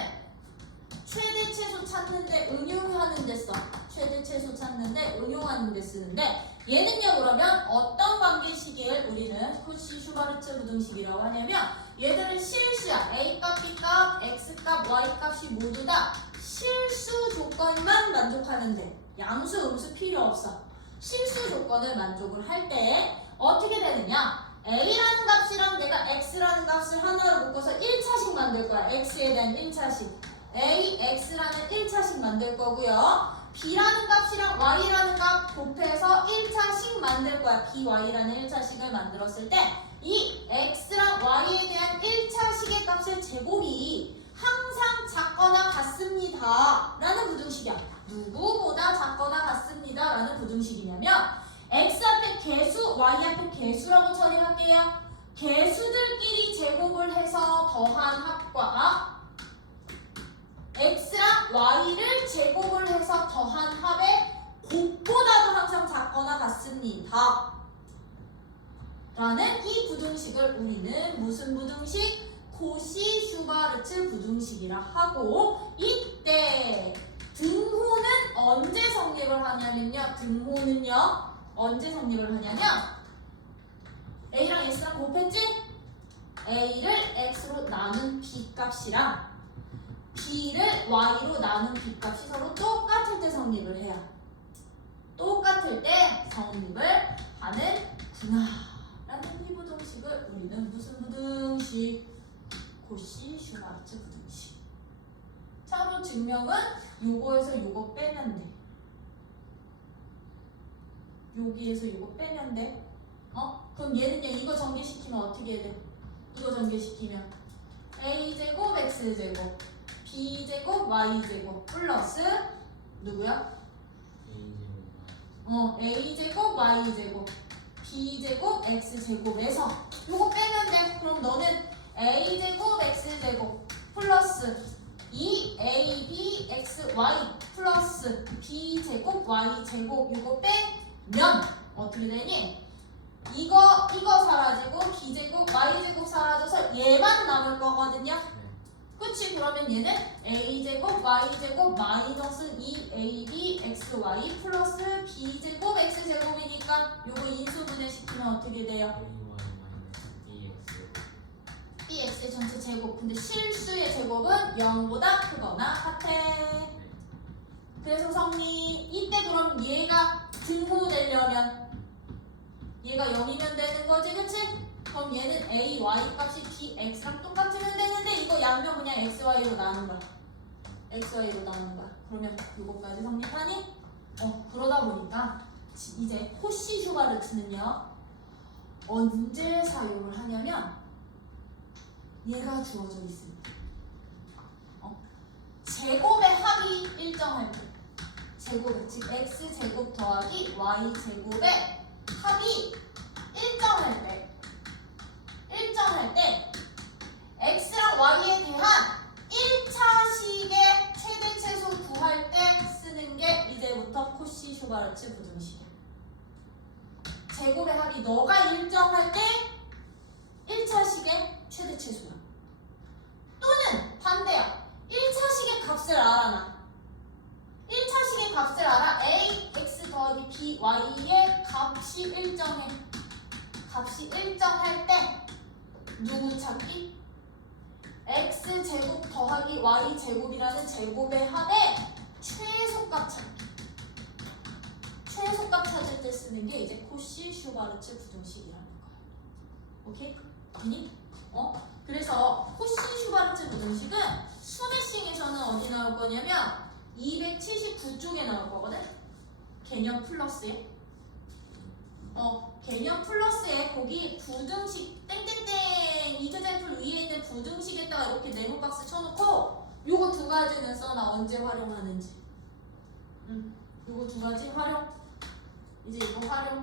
최대 최소 찾는데 응용하는 데 써. 최대 최소 찾는데 응용하는 데 쓰는데 얘는요 그러면 어떤 관계식을 우리는 코시 슈바르츠 부등식이라고 하냐면 얘들은 실수야. A값, B값, X값, Y값이 모두 다 실수 조건만 만족하는데 양수, 음수 필요 없어. 실수 조건을 만족을 할 때 어떻게 되느냐? A라는 값이랑 내가 X라는 값을 하나로 묶어서 1차식 만들 거야. X에 대한 1차식. A, X라는 1차식 만들 거고요. B라는 값이랑 Y라는 값 곱해서 1차식 만들 거야. B, Y라는 1차식을 만들었을 때 이 X랑 Y에 대한 1차식의 값의 제곱이 항상 작거나 같습니다. 라는 부등식이야. 누구보다 작거나 같습니다. 라는 부등식이냐면 X 앞에 개수, Y 앞에 개수라고 처리할게요. 개수들끼리 제곱을 해서 더한 합과 X랑 Y를 제곱을 해서 더한 합의 곱보다도 항상 작거나 같습니다. 라는 이 부등식을 우리는 무슨 부등식? 코시 슈바르츠 부등식이라 하고 이때 등호는 언제 성립을 하냐면요. 등호는요. 언제 성립을 하냐면 A랑 X랑 곱했지? A를 X로 나눈 B값이랑 B를 Y로 나눈 B값이 서로 똑같을 때 성립을 해요. 똑같을 때 성립을 하는구나 라는 이 부등식을 우리는 무슨 부등식? 코시 슈바르츠 부등식. 차로 증명은 요거에서 요거 빼면 돼. 여기에서 이거 빼면 돼. 그럼 얘는요 이거 전개시키면 어떻게 해야 돼? 이거 전개시키면 A제곱 X제곱 B제곱 Y제곱 플러스 누구야? A제곱 Y제곱 B제곱 X제곱에서 요거 빼면 돼. 그럼 너는 A제곱 X제곱 플러스 2AB XY 플러스 B제곱 Y제곱 요거 빼면 어떻게 되니? 이거 사라지고 B제곱 Y제곱 사라져서 얘만 남을 거거든요. 그치? 그러면 얘는 A제곱 Y제곱 마이너스 2AB XY 플러스 B제곱 X제곱이니까 요거 인수분해 시키면 어떻게 돼요? BX 전체 제곱. 근데 실수의 제곱은 0보다 크거나 같아. 그래서 성립. 이때 그럼 얘가 등호되려면 얘가 0이면 되는 거지, 그치? 그럼 얘는 A, Y 값이 B, X랑 똑같으면 되는데 이거 양면 그냥 XY로 나눈 거야. XY로 나눈 거야. 그러면 요거까지 성립하니? 그러다 보니까 이제 코시 슈바르츠는요 언제 사용을 하냐면 얘가 주어져 있습니다. 제곱의 합이 일정할 때, 제곱의 즉 x제곱 더하기 y제곱의 합이 일정할 때 x랑 y에 대한 1차식의 최대 최소 구할 때 쓰는 게 이제부터 코시 슈바르츠 부등식이야. 제곱의 합이 너가 일정할 때 1차식의 최대 최소야. 또는 반대야. 1차식의 값을 알아. 1차식의 값을 알아. A, X 더하기 B, Y의 값이 일정해. 값이 일정할 때 누구 찾기? X제곱 더하기 Y제곱이라는 제곱의 합의 최소값 찾기. 최소값 찾을 때 쓰는 게 이제 코시 슈바르츠 부등식이라는 거야. 오케이? 아니? 그래서 코시 슈바르츠 부등식 부등식은 수배싱에서는 어디 나올 거냐면 279쪽에 나올 거거든. 개념 플러스에. 개념 플러스에 거기 부등식 땡땡땡 이그젠플 위에 있는 부등식에다가 이렇게 네모 박스 쳐놓고 요거 두 가지는 써놔. 언제 활용하는지. 요거 두 가지 활용. 이제 이거 활용.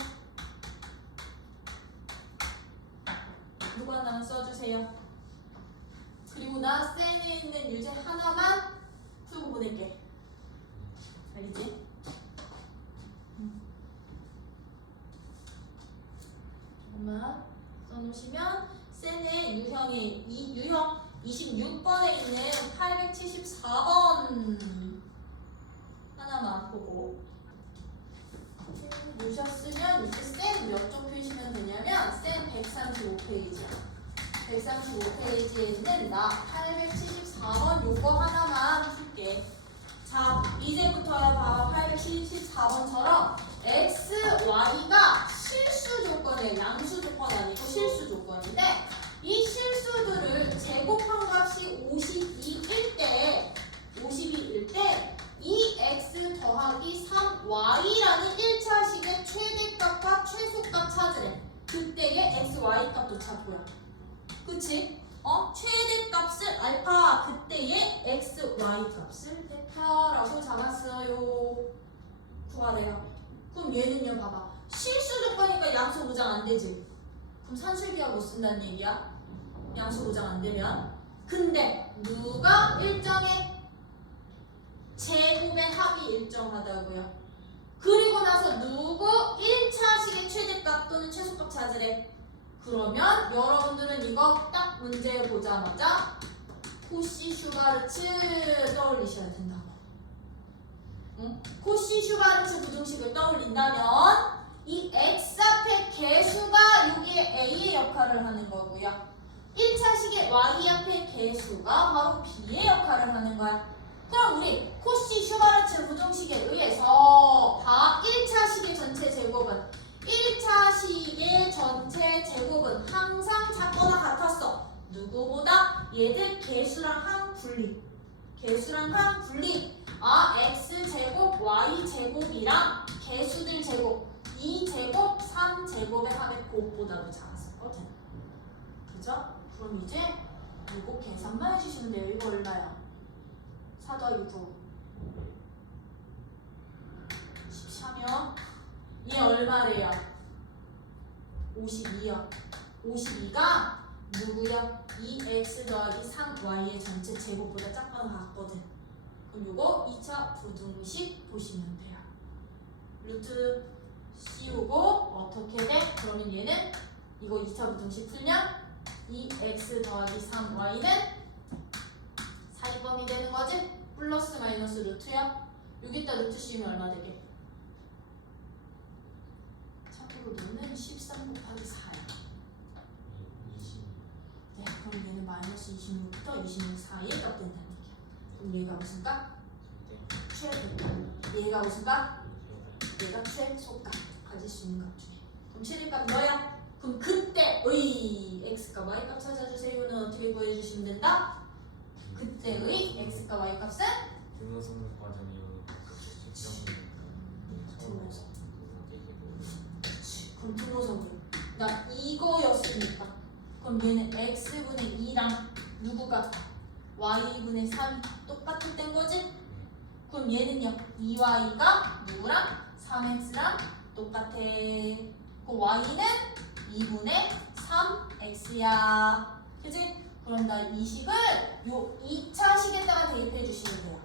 요거 하나만 써주세요. 그리고 나 셀에 있는 유제 하나만 풀고 보낼게. 알겠지? 조금만 써놓으시면 셀의 유형이 유형 26번에 있는 874번 하나만 보고 보셨으면 이제 셀 몇 쪽 펴시면 되냐면 셀 135페이지야. 135페이지에 있는 나 874번 요거 하나만 풀게. 자, 이제부터야 봐봐. 874번처럼 x, y가 실수 조건이에요. 양수 조건이 아니고 실수 조건인데 이 실수들을 제곱한 값이 52일 때 이 x 더하기 3y라는 1차식의 최대값과 최소값 찾으래. 그때의 x, y 값도 찾고요. 그치? 최대값을 알파, 그때의 x, y 값을 베타라고 잡았어요. 구하래요. 그럼 얘는요, 봐봐. 실수 조건이니까 양수 보장 안 되지. 그럼 산술비하 못 쓴다는 얘기야. 양수 보장 안 되면. 근데 누가 일정해? 제곱의 합이 일정하다고요. 그리고 나서 누구 1차식의 최대값 또는 최소값 찾으래. 그러면 여러분들은 이거 딱 문제 보자마자 코시 슈바르츠 떠올리셔야 된다고. 응? 코시 슈바르츠 부등식을 떠올린다면 이 x 앞에 개수가 여기에 a의 역할을 하는 거고요. 1차식의 y 앞에 개수가 바로 b의 역할을 하는 거야. 그럼 우리 코시 슈바르츠 부등식에 의해서 1차식의 전체 제곱은 1차식의 전체 제곱은 항상 작거나 같았어. 누구보다? 얘들 개수랑 항 분리. 개수랑 항 분리. x제곱, y제곱이랑 개수들 제곱 2제곱, 3제곱의 합의 곱보다도 작았었거든. 그죠? 그럼 이제 이거 계산만 해주시면 돼요. 이거 얼마야? 4 더하기 9 14면 얘 얼마래요? 52요. 52가 누구야? 2x 더하기 3y의 전체 제곱보다 작거나 같거든. 그럼 요거 2차 부등식 보시면 돼요. 루트 씌우고 어떻게 돼? 그러면 얘는 이거 2차 부등식 풀면 2x 더하기 3y는 사이범위 되는 거지? 플러스 마이너스 루트야? 여기다 루트 씌우면 얼마 되게? 참고로 너는 13 곱하기 4야. 20. 네, 그럼 얘는 마이너스 26부터 26 사이에 값 된다는 얘기야. 그럼 얘가 무슨 값? 최대값. 얘가 무슨 값? 얘가 최소값. 가질 수 있는 값 중에. 그럼 최대값 너야? 그럼 그때의 x값 y값 찾아주세요는 어떻게 구해주시면 된다? 그때의 x값 y값은? 등호성 과정이 등호성. 그럼 등호성이 나 이거였으니까 그럼 얘는 x분의 2랑 누구가? y분의 3이 똑같을 땐 거지? 그럼 얘는요 2y가 누구랑? 3x랑 똑같아. 그 y는 2분의 3x야. 그치? 그럼 나 이 식을 요 2차식에다가 대입해 주시면 돼요.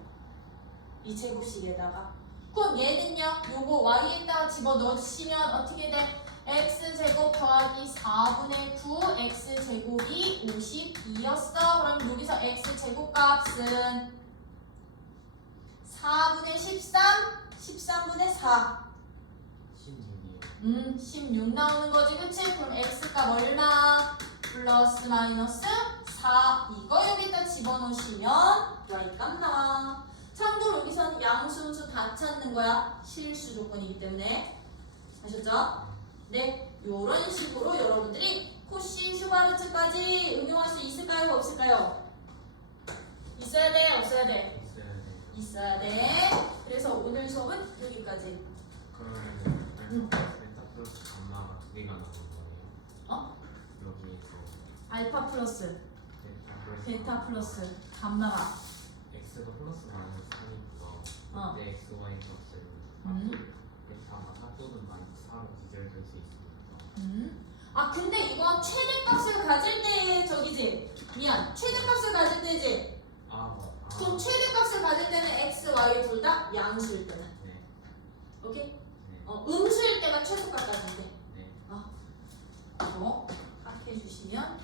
이 제곱식에다가. 그럼 얘는요 요거 y에다가 집어넣으시면 어떻게 돼? x제곱 더하기 4분의 9 x제곱이 52였어. 그럼 여기서 x제곱 값은 4분의 13 13분의 4 16이요. 16 나오는 거지. 그치? 그럼 x값 얼마? 플러스 마이너스 4 이거 여기다 집어넣으시면 y값 나와. 참고로 여기서는 양수음수 다 찾는 거야. 실수 조건이기 때문에. 아셨죠? 네, 요런 식으로 여러분들이 코시 슈바르츠까지 응용할 수 있을까요? 없을까요? 있어야 돼, 없어야 돼? 있어야 돼요. 있어야 돼. 그래서 오늘 수업은 여기까지. 그러면 알파 플러스 베타 플러스 감마가 두 개가 나오는 거예요. 어? 여기에서 알파 플러스 베타 플러스 감마가. x가 플러스 마이너스 3이고요. 그때 x, y 값을 베타가 4 또는 마이너스 4로 기재될 수 있습니다. 아 근데 이건 최대값을 가질 때 저기지. 미안. 최대값을 가질 때지. 그럼 최대값을 가질 때는 x, y 둘 다 양수일 때는. 네. 오케이? 네. 음수일 때가 최소값 가질 때. 네. 이거 각 해주시면